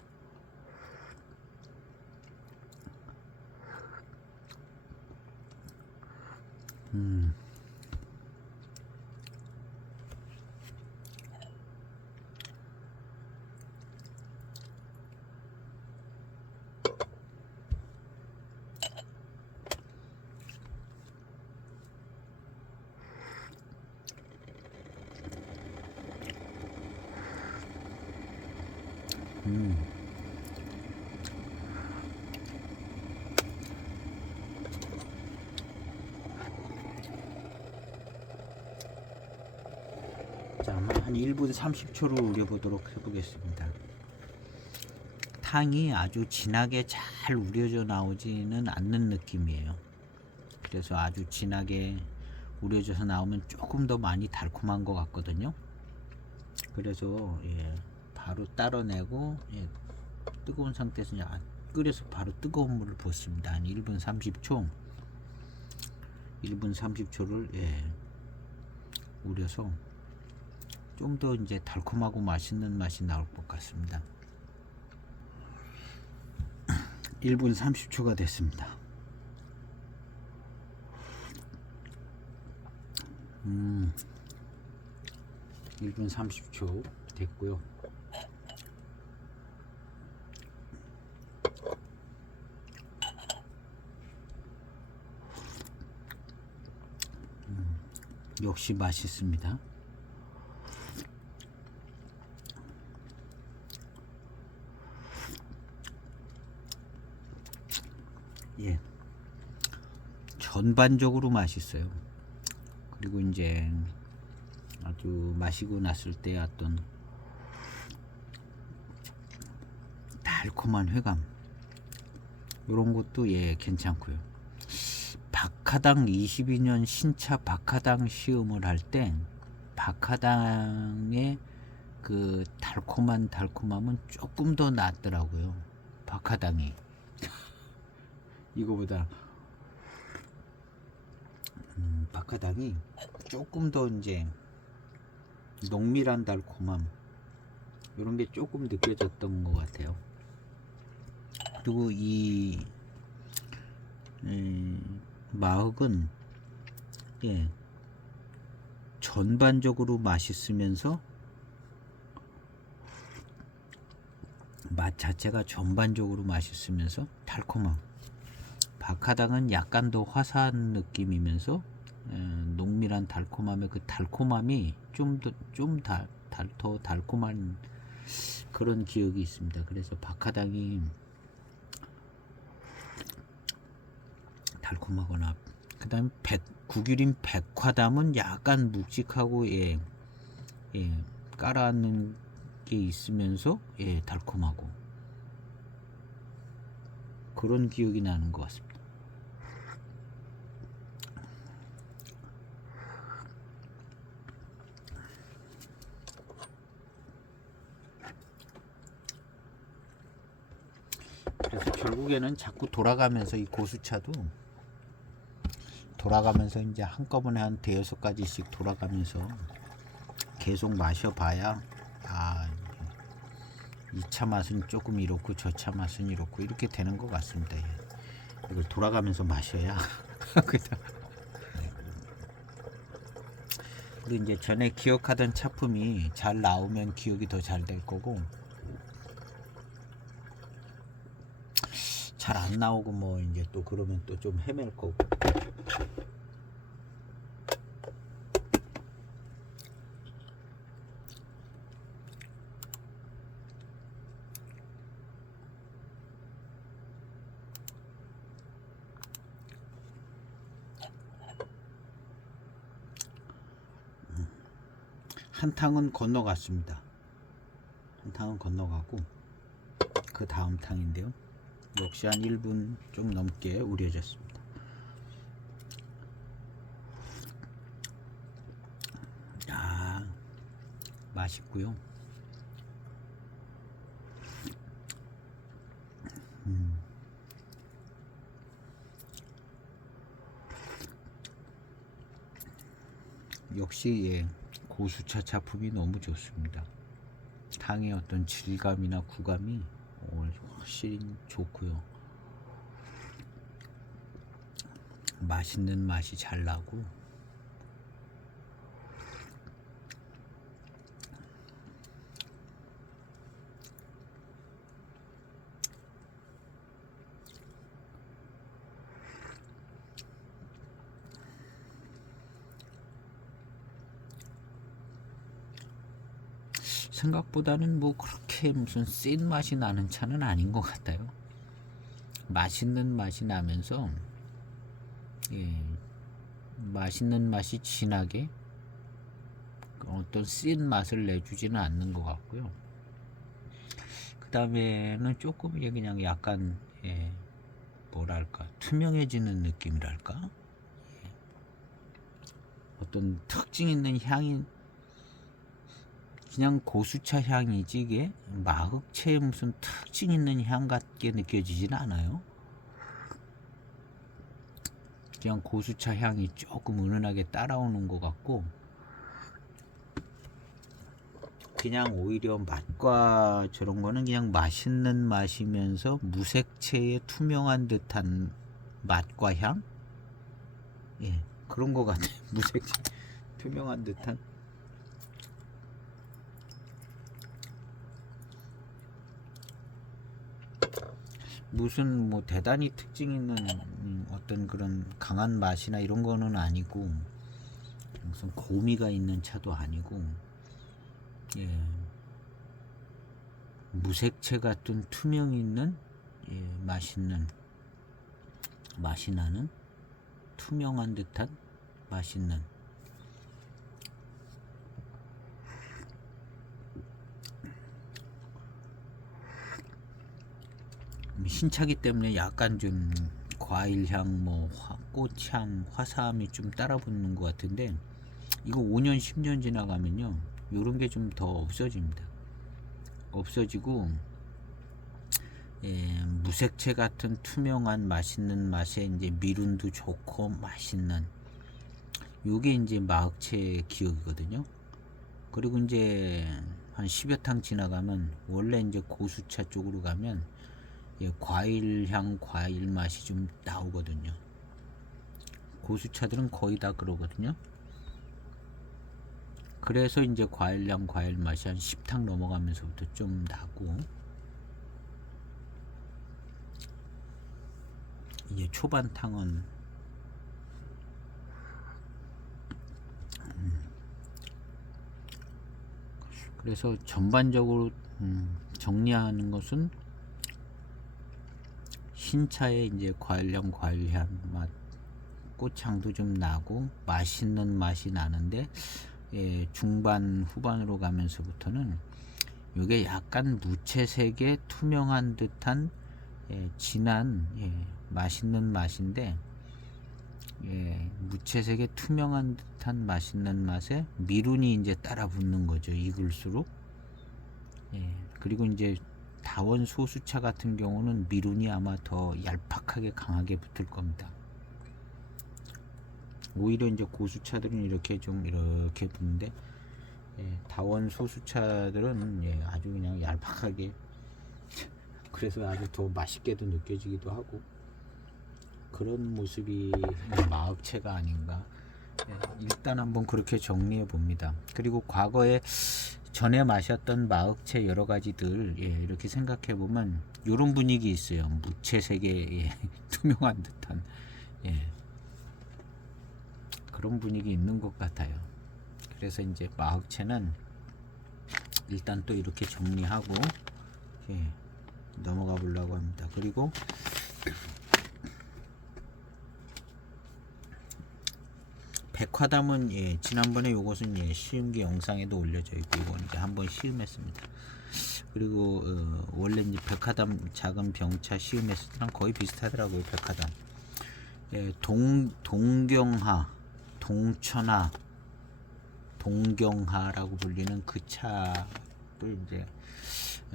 자, 한 1분 30초를 우려보도록 해보겠습니다. 탕이 아주 진하게 잘 우려져 나오지는 않는 느낌이에요. 그래서 아주 진하게 우려져서 나오면 조금 더 많이 달콤한 것 같거든요. 그래서 바로 따라내고 뜨거운 상태에서 끓여서 바로 뜨거운 물을 붓습니다. 한 1분 30초 1분 30초를 우려서 좀 더 이제 달콤하고 맛있는 맛이 나올 것 같습니다. 1분 30초가 됐습니다. 1분 30초 됐고요. 역시 맛있습니다. 전반적으로 맛있어요. 그리고 이제 아주 마시고 났을 때 어떤 달콤한 회감, 이런 것도 괜찮고요. 박하당 22년 신차 박하당 시음을 할 때 박하당의 그 달콤함은 조금 더 낫더라고요. 박하당이 이거보다 박하당이 조금 더 이제 농밀한 달콤함, 이런 게 조금 느껴졌던 것 같아요. 그리고 이 마흑은 전반적으로 맛있으면서 맛 자체가 전반적으로 맛있으면서 달콤함, 박하당은 약간 더 화사한 느낌이면서 농밀한 달콤함의 그 달콤함이 좀 더 달콤한 그런 기억이 있습니다. 그래서 박하당이 달콤하거나, 그 다음에 구규림 백화담은 약간 묵직하고 깔아앉는 게 있으면서 달콤하고, 그런 기억이 나는 것 같습니다. 그래서 결국에는 자꾸 돌아가면서 이 고수차도 돌아가면서 이제 한꺼번에 한 대여섯 가지씩 돌아가면서 계속 마셔봐야 이 차 맛은 조금 이렇고 저 차 맛은 이렇고 이렇게 되는 것 같습니다. 이걸 돌아가면서 마셔야. 그리고 이제 전에 기억하던 차품이 잘 나오면 기억이 더 잘 될 거고, 잘 안 나오고 뭐 이제 또 그러면 또 좀 헤맬 거고. 한탕은 건너갔습니다. 한탕은 건너가고 그 다음 탕인데요. 역시 한 1분 좀 넘게 우려졌습니다. 맛있고요. 역시 고수차 차품이 너무 좋습니다. 탕의 어떤 질감이나 구감이 확실히 좋고요. 맛있는 맛이 잘 나고, 생각보다는 뭐 그렇게 무슨 센 맛이 나는 차는 아닌 것 같아요. 맛있는 맛이 나면서 맛있는 맛이 진하게 어떤 쓴 맛을 내주지는 않는 것 같고요. 그 다음에는 조금 이게 그냥 약간 뭐랄까 투명해지는 느낌이랄까, 어떤 특징 있는 향이, 그냥 고수차 향이지 이게 마흑채의 무슨 특징 있는 향 같게 느껴지지는 않아요. 그냥 고수차 향이 조금 은은하게 따라오는 것 같고, 그냥 오히려 맛과 저런 거는 그냥 맛있는 맛이면서 무색채의 투명한 듯한 맛과 향, 그런 것 같아요. 무색채 투명한 듯한. 무슨 뭐 대단히 특징 있는 어떤 그런 강한 맛이나 이런 거는 아니고, 무슨 고미가 있는 차도 아니고, 무색채 같은 투명 있는 맛있는 맛이 나는 투명한 듯한 맛있는. 신차기 때문에 약간 좀 과일향, 뭐 꽃향, 화사함이 좀 따라붙는 것 같은데, 이거 5년 10년 지나가면요 요런 게 좀 더 없어집니다. 없어지고 무색채 같은 투명한 맛있는 맛에 이제 미륜도 좋고 맛있는, 요게 이제 마흑채 기억이거든요. 그리고 이제 한 10여 탕 지나가면 원래 이제 고수차 쪽으로 가면 과일향, 과일 맛이 좀 나오거든요. 고수차들은 거의 다 그러거든요. 그래서 이제 과일향, 과일 맛이 한 10탕 넘어가면서부터 좀 나고, 이제 초반탕은 그래서 전반적으로 정리하는 것은 신차에 이제 과일향, 과일향 맛, 꽃향도 좀 나고 맛있는 맛이 나는데, 중반 후반으로 가면서부터는 이게 약간 무채색의 투명한 듯한 진한 맛있는 맛인데, 무채색의 투명한 듯한 맛있는 맛에 미륜이 이제 따라 붙는 거죠, 익을수록. 그리고 이제 다원 소수차 같은 경우는 미륜이 아마 더 얄팍하게 강하게 붙을 겁니다. 오히려 이제 고수차들은 이렇게 좀 이렇게 붙는데, 다원 소수차들은 아주 그냥 얄팍하게, 그래서 아주 더 맛있게도 느껴지기도 하고, 그런 모습이 마흑채가 아닌가. 일단 한번 그렇게 정리해 봅니다. 그리고 과거에 전에 마셨던 마흑채 여러 가지들 이렇게 생각해 보면 이런 분위기 있어요. 무채색의 투명한 듯한 그런 분위기 있는 것 같아요. 그래서 이제 마흑채는 일단 또 이렇게 정리하고 넘어가 보려고 합니다. 그리고 백화담은 지난번에 요것은 시음기 영상에도 올려져 있고, 이건 이제 한번 시음했습니다. 그리고 원래 이제 백화담 작은 병차 시음했을 때랑 거의 비슷하더라고요. 백화담 동경하, 동천하, 동경하라고 불리는 그 차를 이제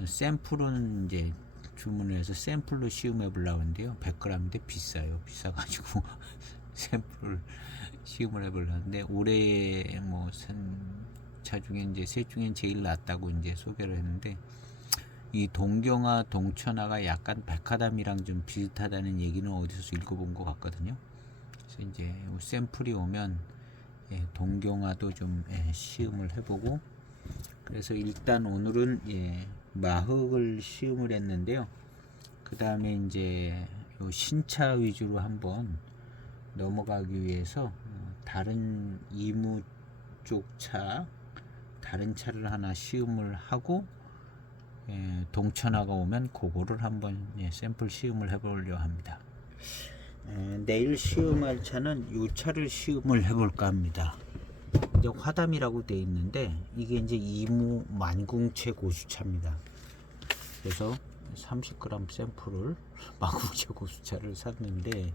샘플은 이제 주문해서 샘플로 시음해 보려고 하는데요, 100g인데 비싸요. 비싸가지고 샘플 시음을 해보려는데, 올해 뭐 차 중에 이제 셋 중엔 제일 낫다고 이제 소개를 했는데, 이 동경하, 동천하가 약간 백화담이랑 좀 비슷하다는 얘기는 어디서 읽어본 것 같거든요. 그래서 이제 샘플이 오면 동경하도 좀 시음을 해보고, 그래서 일단 오늘은 마흑을 시음을 했는데요. 그 다음에 이제 요 신차 위주로 한번 넘어가기 위해서 다른 이무 쪽 차, 다른 차를 하나 시음을 하고, 동천하가 오면 그거를 한번 샘플 시음을 해보려고 합니다. 내일 시음할 차는 이 차를 시음을 해볼까 합니다. 이제 화담이라고 돼 있는데 이게 이제 이무 만궁채 고수차입니다. 그래서 30g 샘플을 만궁채 고수차를 샀는데,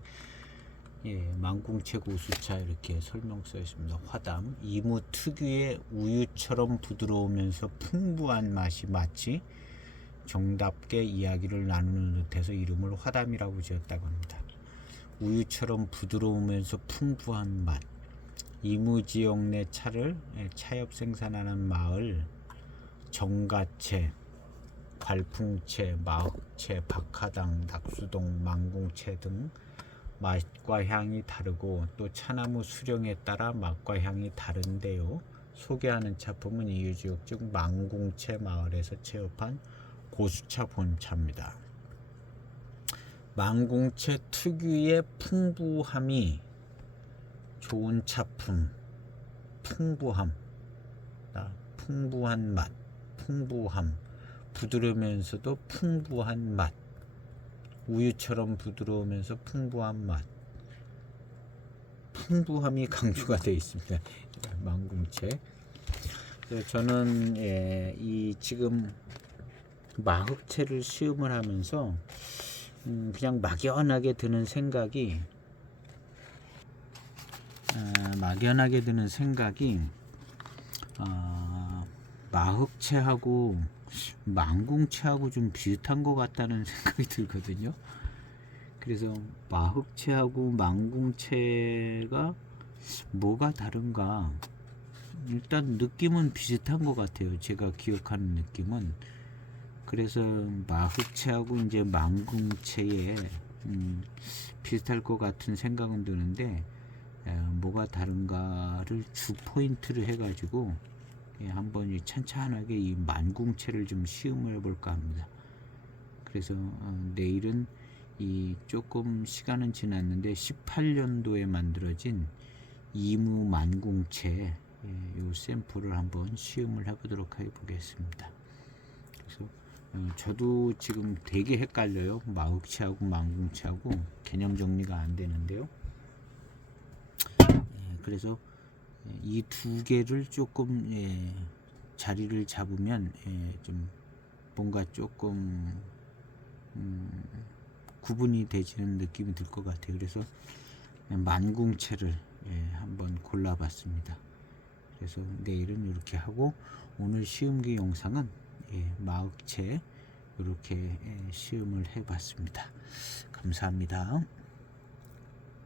예, 만궁채 고수차 이렇게 설명서에 있습니다. 화담, 이무 특유의 우유처럼 부드러우면서 풍부한 맛이 마치 정답게 이야기를 나누는 듯해서 이름을 화담이라고 지었다고 합니다. 우유처럼 부드러우면서 풍부한 맛. 이무 지역 내 차를 차엽 생산하는 마을 정가채, 괄풍채, 마흑채, 박하당, 낙수동, 만궁채 등 맛과 향이 다르고 또 차나무 수령에 따라 맛과 향이 다른데요. 소개하는 차품은 이유지역 즉 만궁채 마을에서 채업한 고수차 본차입니다. 만궁채 특유의 풍부함이 좋은 차품, 풍부함, 풍부한 맛, 풍부함, 부드러우면서도 풍부한 맛, 우유처럼 부드러우면서 풍부한 맛, 풍부함이 강조가 되어 있습니다. 만궁채. 저는 이 지금 마흑채를 시음을 하면서 그냥 막연하게 드는 생각이 마흑채하고 만궁채하고 좀 비슷한 것 같다는 생각이 들거든요. 그래서 마흑채하고 만궁채가 뭐가 다른가, 일단 느낌은 비슷한 것 같아요. 제가 기억하는 느낌은. 그래서 마흑채하고 이제 만궁채에 비슷할 것 같은 생각은 드는데, 뭐가 다른가를 주 포인트를 해가지고 한번 찬찬하게 이 만궁채를 좀 시음을 해볼까 합니다. 그래서 내일은 이 조금 시간은 지났는데 18년도에 만들어진 이무 만궁채 요 샘플을 한번 시음을 해보도록 해보겠습니다. 그래서 저도 지금 되게 헷갈려요. 마흑채하고 만궁채하고 개념 정리가 안 되는데요. 그래서 이 두 개를 조금 자리를 잡으면 좀 뭔가 조금 구분이 되지는 느낌이 들 것 같아요. 그래서 만궁채를 한번 골라봤습니다. 그래서 내일은 이렇게 하고 오늘 시음기 영상은 마흑채 이렇게 시음을 해봤습니다. 감사합니다.